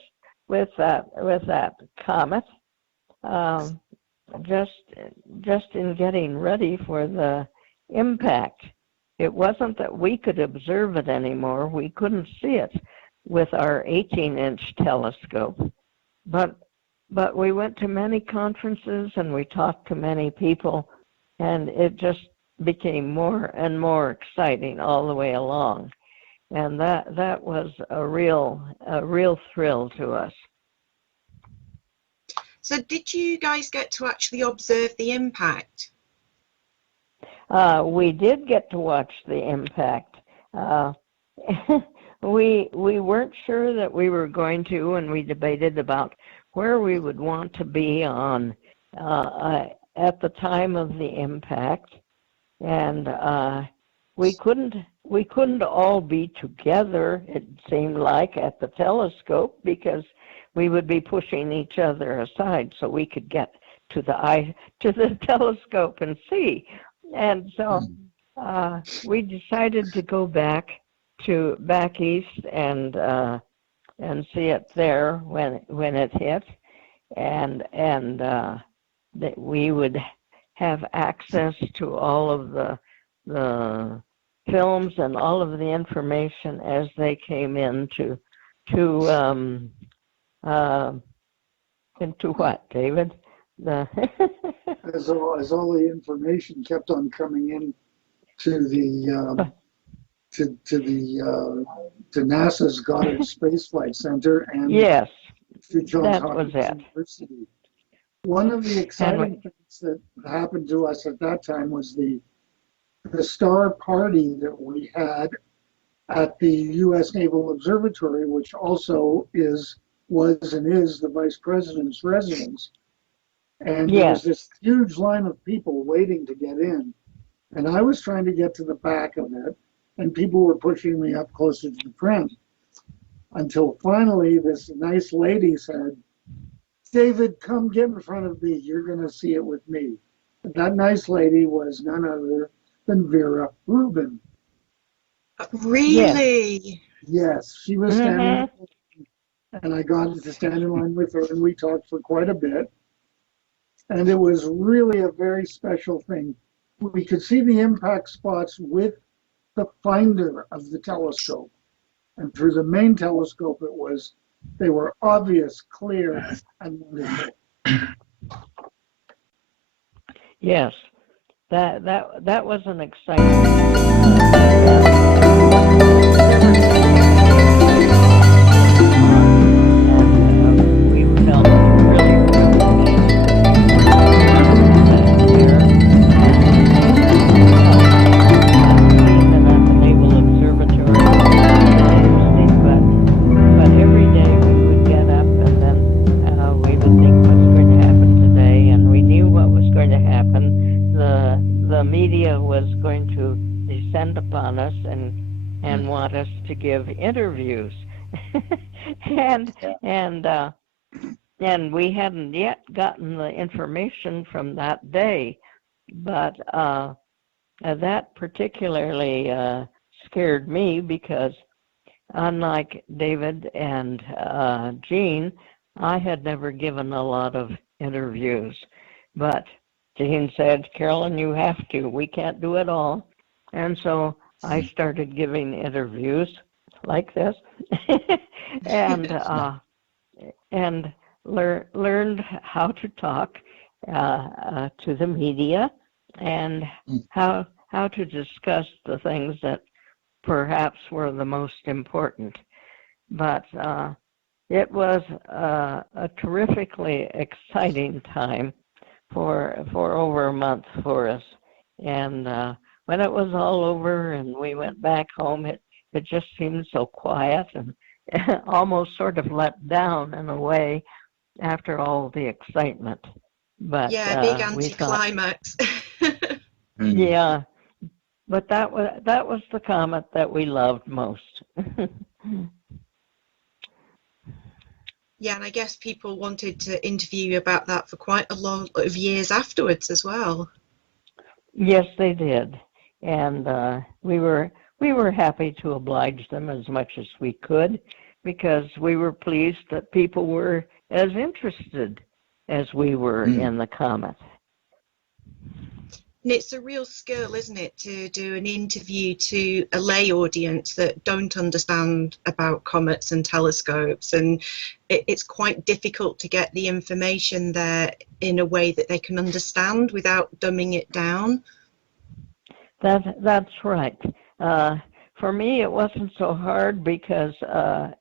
with that comet. Just in getting ready for the impact. It wasn't that we could observe it anymore. We couldn't see it with our 18-inch telescope. But we went to many conferences and we talked to many people, and it just became more and more exciting all the way along. And that was a real thrill to us. So did you guys get to actually observe the impact? We did get to watch the impact. We weren't sure that we were going to, and we debated about where we would want to be on at the time of the impact, and we couldn't all be together. It seemed like at the telescope, because we would be pushing each other aside so we could get to the telescope and see. And so we decided to go back east and see it there when it hit, and that we would have access to all of the films and all of the information as they came into what, David? As all the information kept on coming in to the to NASA's Goddard Space Flight Center and yes, to Johns that Hopkins was it. University. One of the exciting things that happened to us at that time was the star party that we had at the U.S. Naval Observatory, which also was and is the Vice President's residence. And there was this huge line of people waiting to get in. And I was trying to get to the back of it, and people were pushing me up closer to the front. Until finally, this nice lady said, "David, come get in front of me. You're going to see it with me." And that nice lady was none other than Vera Rubin. Really? Yes, she was standing, and I got to stand in line with her, and we talked for quite a bit. And it was really a very special thing. We could see the impact spots with the finder of the telescope. And through the main telescope, they were obvious, clear, and wonderful. Yes, that was an exciting. Upon us and want us to give interviews, and we hadn't yet gotten the information from that day, but that particularly scared me because, unlike David and Jean, I had never given a lot of interviews, but Jean said, "Carolyn, you have to. We can't do it all." And so I started giving interviews like this, and learned how to talk to the media and how to discuss the things that perhaps were the most important. But it was a terrifically exciting time for over a month for us. And when it was all over and we went back home, it just seemed so quiet and almost sort of let down in a way after all the excitement. But Yeah, big we thought, anticlimax. yeah, but that was the comet that we loved most. Yeah, and I guess people wanted to interview you about that for quite a lot of years afterwards as well. Yes, they did, and we were happy to oblige them as much as we could, because we were pleased that people were as interested as we were in the comet. And it's a real skill, isn't it, to do an interview to a lay audience that don't understand about comets and telescopes, and it's quite difficult to get the information there in a way that they can understand without dumbing it down. That's right. For me, it wasn't so hard because I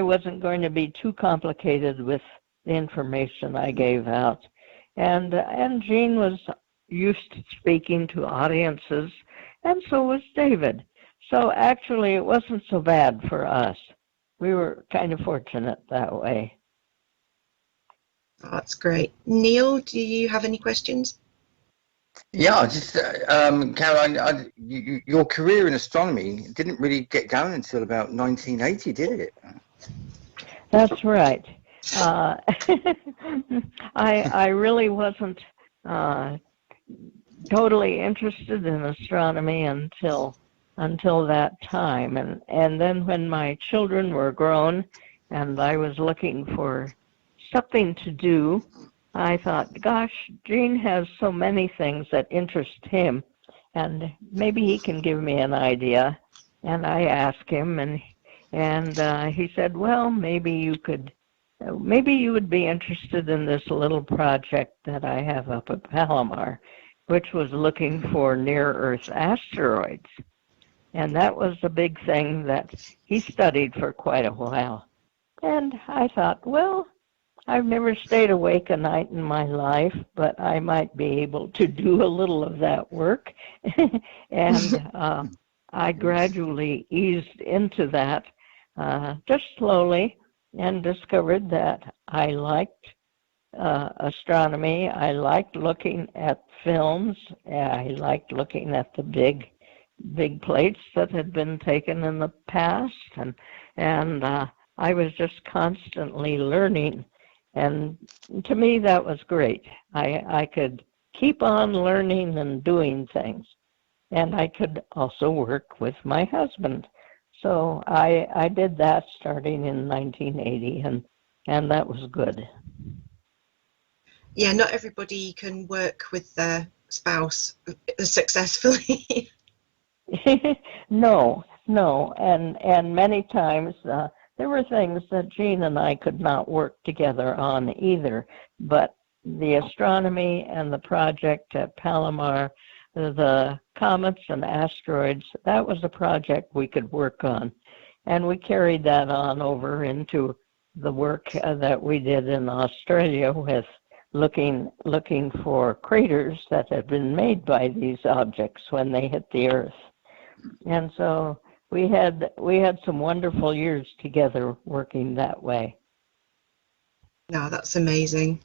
wasn't going to be too complicated with the information I gave out. And Jean was used to speaking to audiences, and so was David. So actually, it wasn't so bad for us. We were kind of fortunate that way. Oh, that's great. Neil, do you have any questions? Yeah, just Caroline, your career in astronomy didn't really get going until about 1980, did it? That's right. I really wasn't totally interested in astronomy until that time, and then when my children were grown and I was looking for something to do, I thought, gosh, Gene has so many things that interest him, and maybe he can give me an idea. And I asked him, and he said, well, maybe you would be interested in this little project that I have up at Palomar, which was looking for near-Earth asteroids. And that was a big thing that he studied for quite a while. And I thought, well, I've never stayed awake a night in my life, but I might be able to do a little of that work. And I gradually eased into that, just slowly, and discovered that I liked astronomy. I liked looking at films. I liked looking at the big plates that had been taken in the past, and I was just constantly learning. And to me, that was great. I could keep on learning and doing things, and I could also work with my husband. So I did that starting in 1980, and that was good. Yeah, not everybody can work with their spouse successfully. No, and many times there were things that Jean and I could not work together on either, but the astronomy and the project at Palomar, the comets and asteroids, that was a project we could work on, and we carried that on over into the work that we did in Australia with looking for craters that had been made by these objects when they hit the Earth. And so we had some wonderful years together working that way. No, that's amazing.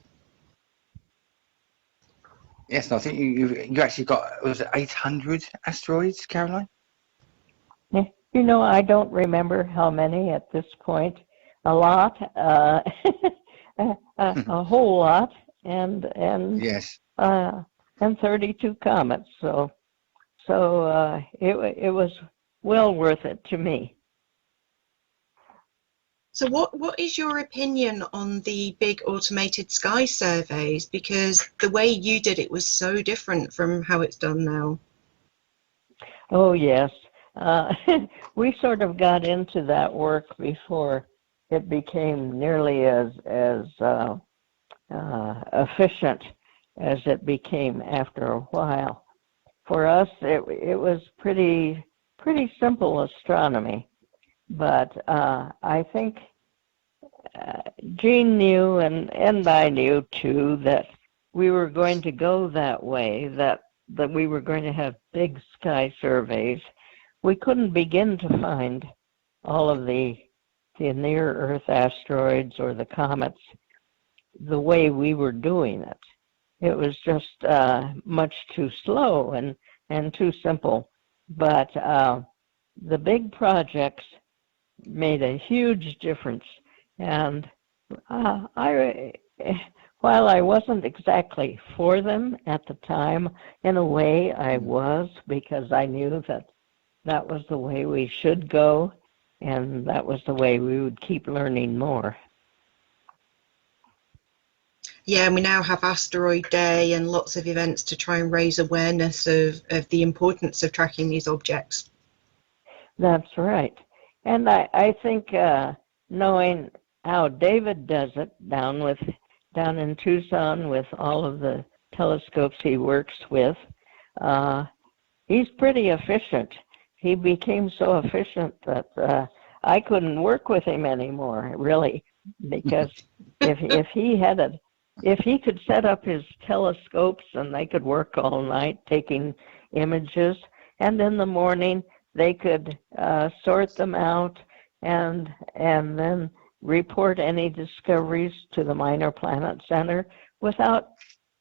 Yes, I think you actually got, was it 800 asteroids, Caroline? You know, I don't remember how many at this point. A lot, a whole lot, and Yes. And 32 comets. So it was well worth it to me. So what is your opinion on the big automated sky surveys? Because the way you did it was so different from how it's done now. Oh, yes. We sort of got into that work before it became nearly as efficient as it became after a while. For us, it was pretty simple astronomy, but I think Jean knew, and I knew too, that we were going to go that way, that we were going to have big sky surveys. We couldn't begin to find all of the near-Earth asteroids or the comets the way we were doing it. It was just much too slow and too simple. But the big projects made a huge difference. And while I wasn't exactly for them at the time, in a way I was, because I knew that was the way we should go, and that was the way we would keep learning more. Yeah, and we now have Asteroid Day and lots of events to try and raise awareness of the importance of tracking these objects. That's right. And I think knowing how David does it down in Tucson with all of the telescopes he works with, he's pretty efficient. He became so efficient that I couldn't work with him anymore, really, because if he could set up his telescopes and they could work all night taking images, and in the morning they could sort them out and then report any discoveries to the Minor Planet Center without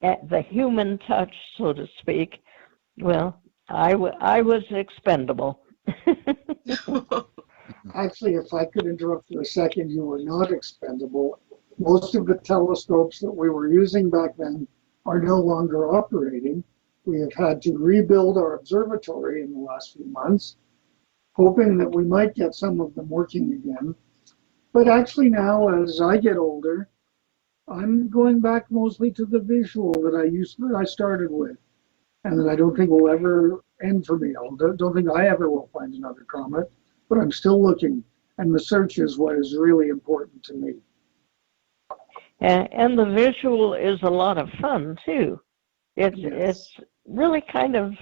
the human touch, so to speak. Well, I was expendable. Actually, if I could interrupt for a second, you were not expendable. Most of the telescopes that we were using back then are no longer operating. We have had to rebuild our observatory in the last few months, hoping that we might get some of them working again. But actually now, as I get older, I'm going back mostly to the visual that I started with, and that I don't think will ever end for me. I don't think I ever will find another comet, but I'm still looking, and the search is what is really important to me. And the visual is a lot of fun too. It's really kind of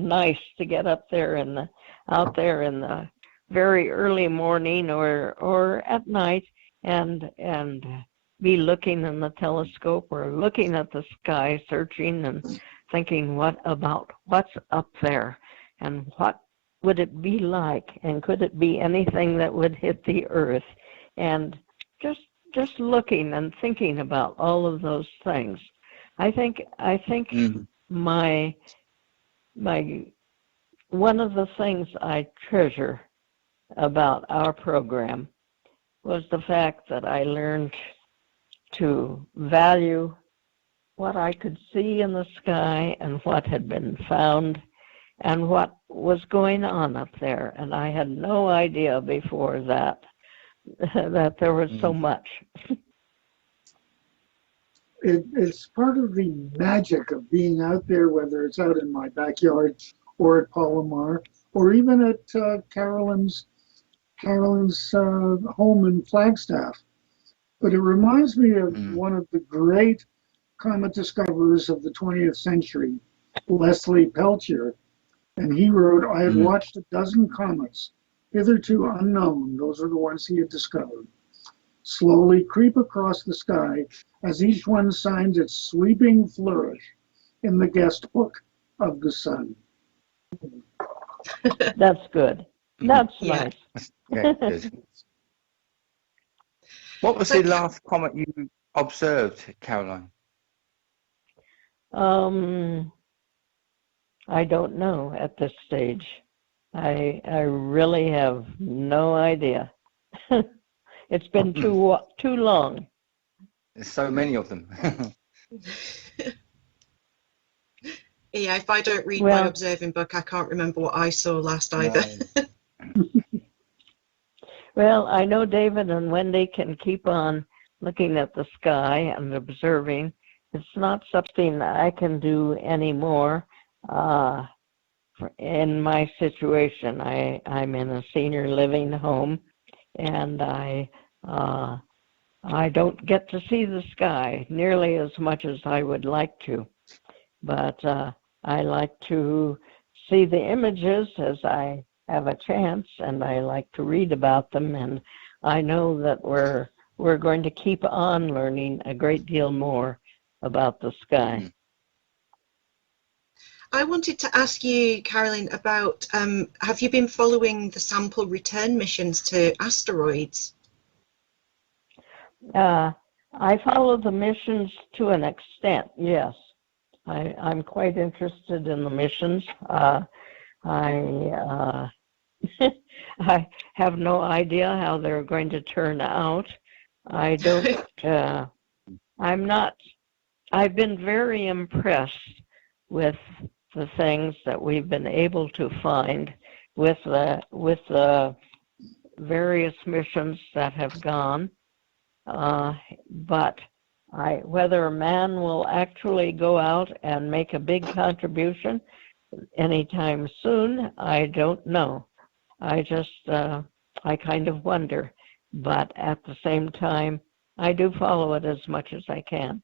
nice to get out there in the very early morning or at night and be looking in the telescope or looking at the sky, searching and thinking what's up there and what would it be like, and could it be anything that would hit the Earth, and just looking and thinking about all of those things. I think my one of the things I treasure about our program was the fact that I learned to value what I could see in the sky and what had been found and what was going on up there. And I had no idea before that there was so much. It's part of the magic of being out there, whether it's out in my backyard or at Palomar, or even at Carolyn's home in Flagstaff. But it reminds me of one of the great comet discoverers of the 20th century, Leslie Peltier. And he wrote, I had watched a dozen comets, hitherto unknown, those are the ones he had discovered, slowly creep across the sky as each one signs its sweeping flourish in the guest book of the sun. That's good. That's nice. Yeah, good. What was the last comet you observed, Caroline? I don't know at this stage. I really have no idea. It's been too long. There's so many of them. Yeah, if I don't read my observing book, I can't remember what I saw last either. Well, I know David and Wendy can keep on looking at the sky and observing. It's not something I can do anymore. In my situation, I'm in a senior living home, and I don't get to see the sky nearly as much as I would like to. But I like to see the images as I have a chance, and I like to read about them. And I know that we're we're going to keep on learning a great deal more about the sky. I wanted to ask you, Carolyn, about have you been following the sample return missions to asteroids? I follow the missions to an extent, yes. I'm quite interested in the missions. I I have no idea how they're going to turn out. I don't, I've been very impressed with the things that we've been able to find with the various missions that have gone. But whether man will actually go out and make a big contribution anytime soon, I don't know. I kind of wonder. But at the same time, I do follow it as much as I can.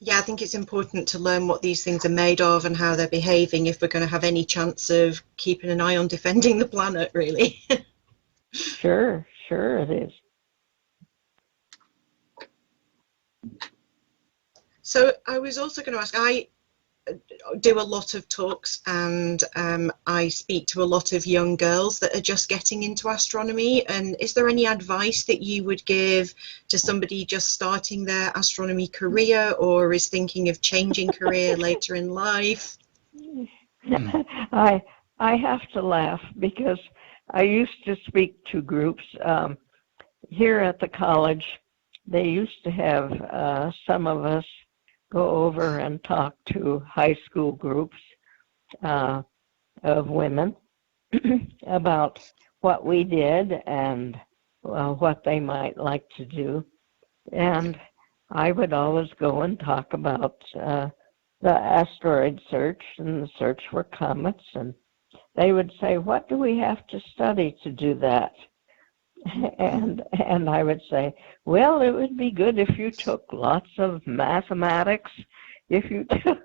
Yeah, I think it's important to learn what these things are made of and how they're behaving if we're going to have any chance of keeping an eye on defending the planet, really. Sure it is. So I was also going to ask, I do a lot of talks and I speak to a lot of young girls that are just getting into astronomy. And is there any advice that you would give to somebody just starting their astronomy career or is thinking of changing career later in life? I have to laugh because I used to speak to groups here at the college. They used to have some of us go over and talk to high school groups of women about what we did and what they might like to do. And I would always go and talk about the asteroid search and the search for comets. And they would say, what do we have to study to do that? And I would say, well, it would be good if you took lots of mathematics, if you took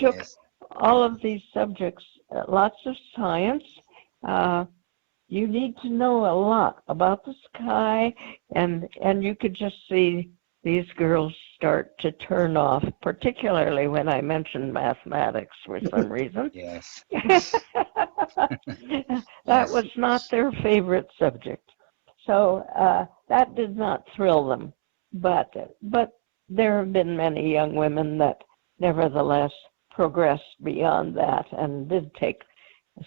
Yes. all of these subjects, lots of science. You need to know a lot about the sky, and you could just see these girls start to turn off, particularly when I mentioned mathematics for some reason. Yes. That was not their favorite subject. So that did not thrill them. But there have been many young women that nevertheless progressed beyond that and did take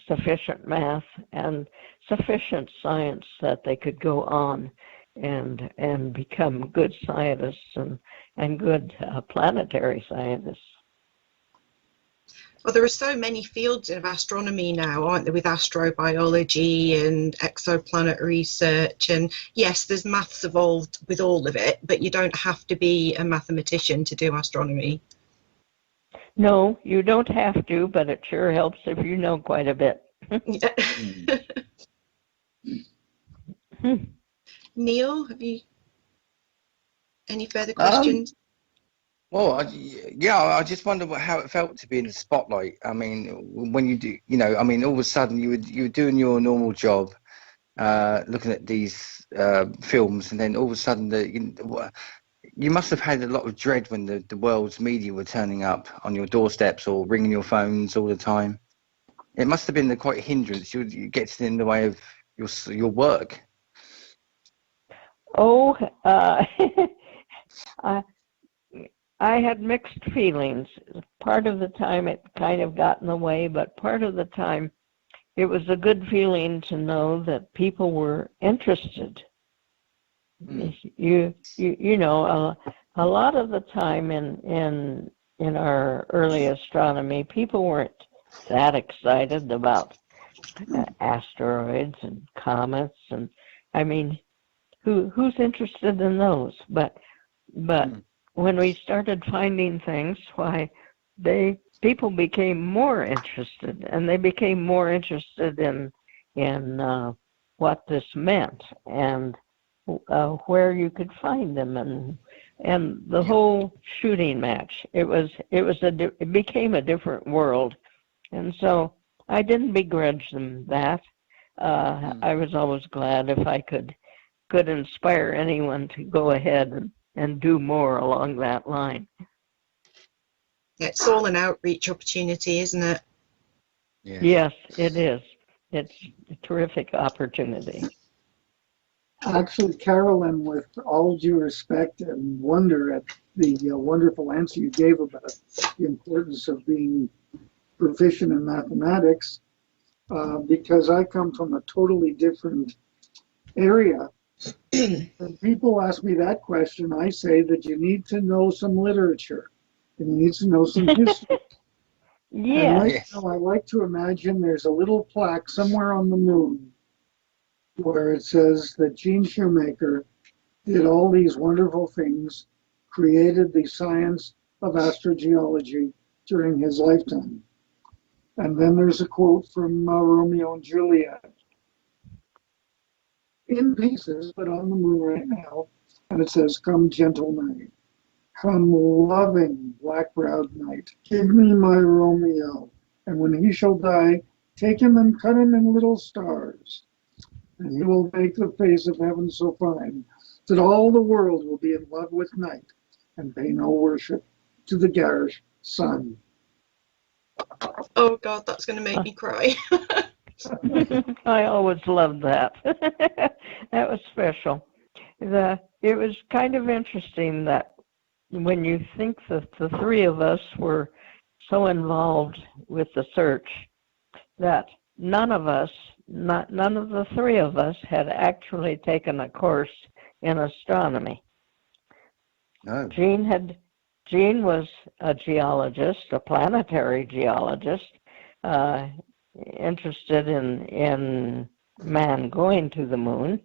sufficient math and sufficient science that they could go on and become good scientists and good planetary scientists. Well, there are so many fields of astronomy now, aren't there, with astrobiology and exoplanet research. And yes, there's maths involved with all of it, but you don't have to be a mathematician to do astronomy. No, you don't have to, but it sure helps if you know quite a bit. Neil, have you any further questions? Well, I just wonder how it felt to be in the spotlight. I mean, when you do, I mean, all of a sudden you were doing your normal job, looking at these films, and then all of a sudden you must have had a lot of dread when the world's media were turning up on your doorsteps or ringing your phones all the time. It must have been quite a hindrance. You get in the way of your work. Oh, I had mixed feelings. Part of the time it kind of got in the way, but part of the time it was a good feeling to know that people were interested. You know, a lot of the time in our early astronomy, people weren't that excited about asteroids and comets, and I mean, who's interested in those? But when we started finding things, why people became more interested, and they became more interested in what this meant and where you could find them and the whole shooting match. It became a different world, and so I didn't begrudge them that. I was always glad if I could inspire anyone to go ahead and do more along that line. It's all an outreach opportunity, isn't it? Yes, it is. It's a terrific opportunity. Actually, Carolyn, with all due respect and wonder at the wonderful answer you gave about the importance of being proficient in mathematics, because I come from a totally different area. When people ask me that question, I say that you need to know some literature and you need to know some history. Yeah. And right now, I like to imagine there's a little plaque somewhere on the moon where it says that Gene Shoemaker did all these wonderful things, created the science of astrogeology during his lifetime. And then there's a quote from Romeo and Juliet, in pieces, but on the moon right now. And it says, "Come, gentle night, come, loving black-browed night, give me my Romeo, and when he shall die, take him and cut him in little stars, and he will make the face of heaven so fine that all the world will be in love with night and pay no worship to the garish sun." Oh God, that's going to make me cry. I always loved that. That was special. It was kind of interesting that when you think that the three of us were so involved with the search, that none of the three of us had actually taken a course in astronomy. No. Gene was a geologist, a planetary geologist, interested in man going to the moon,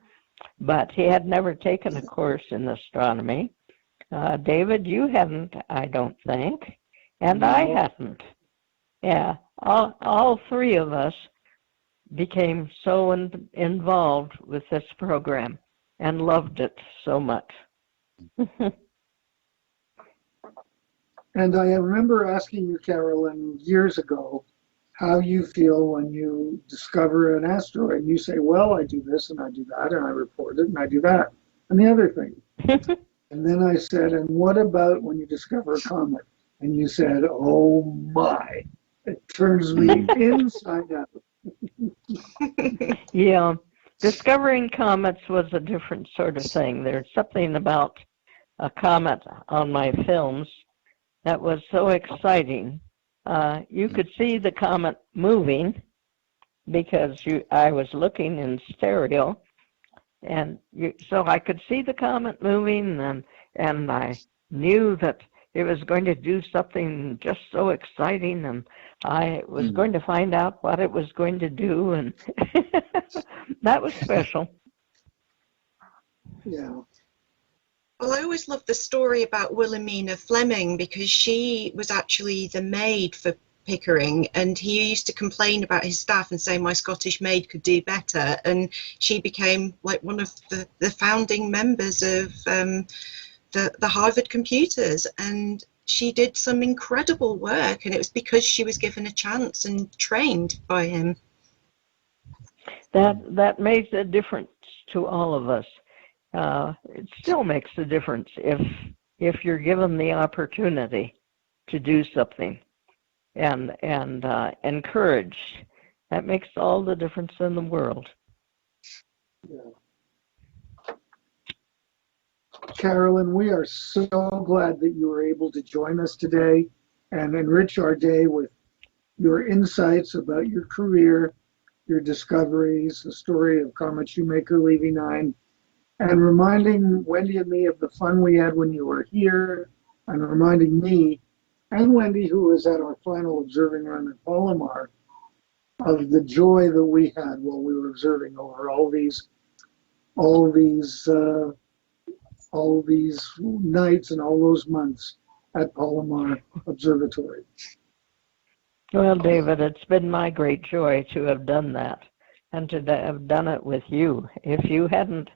but he had never taken a course in astronomy. David, you hadn't, I don't think, and I hadn't. Yeah, all three of us became so involved with this program and loved it so much. And I remember asking you, Carolyn, years ago, how you feel when you discover an asteroid. And you say, well, I do this and I do that, and I report it and I do that, and the other thing. And then I said, and what about when you discover a comet? And you said, oh my, it turns me inside out. Yeah, discovering comets was a different sort of thing. There's something about a comet on my films that was so exciting. You could see the comet moving because I was looking in stereo, and so I could see the comet moving, and I knew that it was going to do something just so exciting, and I was going to find out what it was going to do, and that was special. Yeah. Well, I always loved the story about Wilhelmina Fleming because she was actually the maid for Pickering, and he used to complain about his staff and say my Scottish maid could do better, and she became like one of the founding members of the Harvard computers, and she did some incredible work, and it was because she was given a chance and trained by him. That makes a difference to all of us. It still makes a difference if you're given the opportunity to do something and encouraged. That makes all the difference in the world. Yeah. Carolyn, we are so glad that you were able to join us today and enrich our day with your insights about your career, your discoveries, the story of Comet Shoemaker Levy 9, and reminding Wendy and me of the fun we had when you were here, and reminding me and Wendy, who was at our final observing run at Palomar, of the joy that we had while we were observing over all these nights and all those months at Palomar Observatory. Well, David, it's been my great joy to have done that and to have done it with you. If you hadn't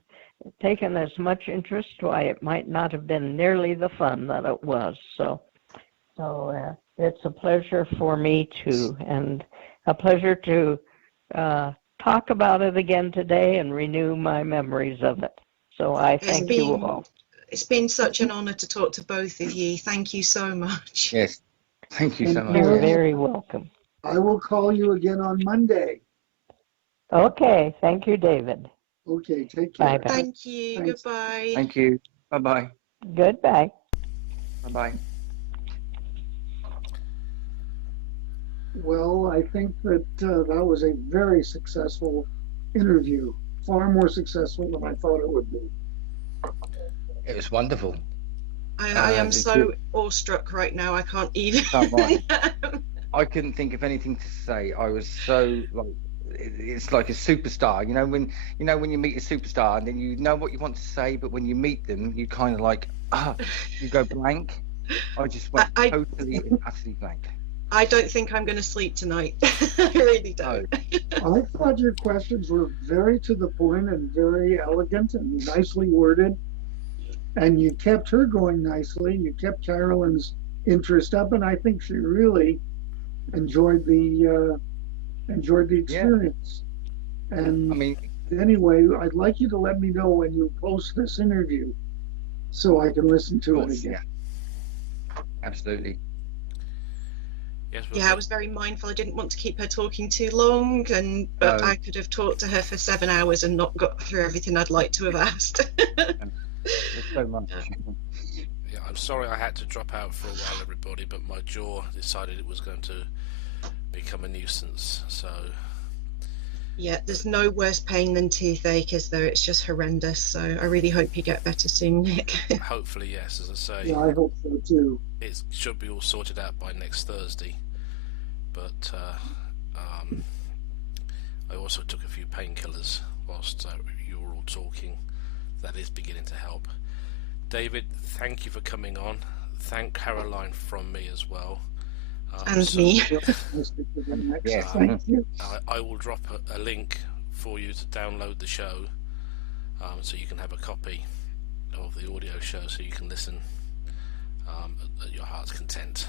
taken as much interest, why, it might not have been nearly the fun that it was. So it's a pleasure for me too, and a pleasure to talk about it again today and renew my memories of it. So I It's thank you been all. it's been such an honor to talk to both of you. Thank you so much. Yes. Thank you so And much. You're Carol, very welcome. I will call you again on Monday. Okay, thank you, David. Okay, take care. Bye-bye. Thank you. Thanks. Goodbye. Thank you. Bye-bye. Goodbye. Bye-bye. Well, I think that that was a very successful interview, far more successful than I thought it would be. It was wonderful. I am it's so good. awestruck right now. I can't even. Can't mind. I couldn't think of anything to say. I was so like, it's like a superstar. When you meet a superstar and then you know what you want to say, but when you meet them, you kind of like you go blank. I just went totally and utterly blank. I don't think I'm going to sleep tonight. I really don't. I thought your questions were very to the point and very elegant and nicely worded. And you kept her going nicely. You kept Carolyn's interest up, and I think she really enjoyed the experience. Yeah. And I mean, anyway, I'd like you to let me know when you post this interview, so I can listen to it again. Yeah. Absolutely. Yes, Yeah, I was very mindful. I didn't want to keep her talking too long, but I could have talked to her for 7 hours and not got through everything I'd like to have asked. There's so much. Yeah, I'm sorry I had to drop out for a while, everybody, but my jaw decided it was going to become a nuisance. So Yeah, there's no worse pain than toothache, is there? It's just horrendous. So I really hope you get better soon, Nick. hopefully, yes, as I say, Yeah, I hope so too. it should be all sorted out by next Thursday. But I also took a few painkillers whilst you were all talking. That is beginning to help. David, thank you for coming on. Thank Caroline from me as well. And me. Yes. Thank you. I will drop a link for you to download the show, so you can have a copy of the audio show, so you can listen at your heart's content.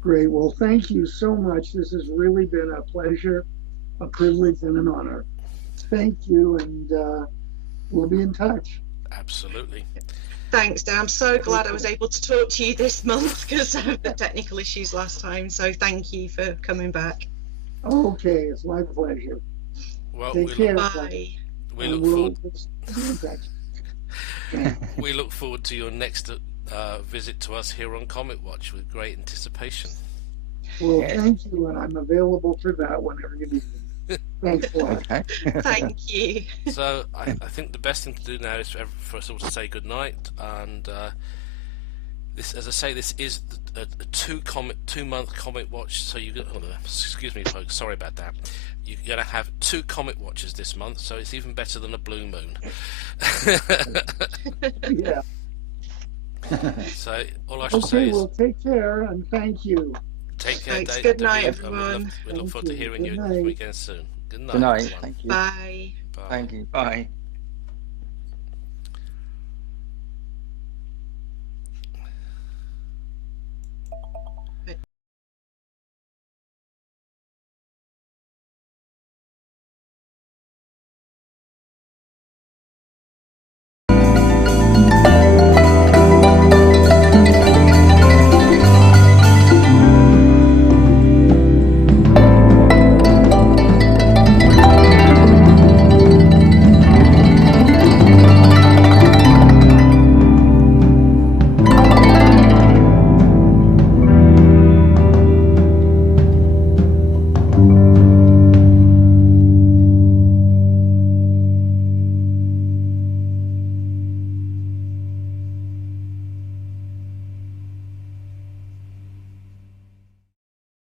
Great. Well, thank you so much. This has really been a pleasure, a privilege, and an honor. Thank you, and we'll be in touch. Absolutely. Thanks, Dan. I'm so glad I was able to talk to you this month because of the technical issues last time. So thank you for coming back. Okay, it's my pleasure. Well, Take care. Bye. we look forward to your next visit to us here on CometWatch with great anticipation. Well, Yes. thank you, and I'm available for that whenever you need me. Thanks a lot. Okay. Thank you. So I think the best thing to do now is for us all to say good night. And this, as I say, this is a 2-month CometWatch. So excuse me, folks. Sorry about that. You're going to have 2 CometWatches this month, so it's even better than a blue moon. Yeah. So all I should say Okay, is well, take care, and thank you. take care, Thanks. Dave. Good night, David, and everyone. we look Thank forward to you. hearing Good you night. again soon. Good night. Good night. everyone. Thank you. Bye. Bye. Thank you. Bye.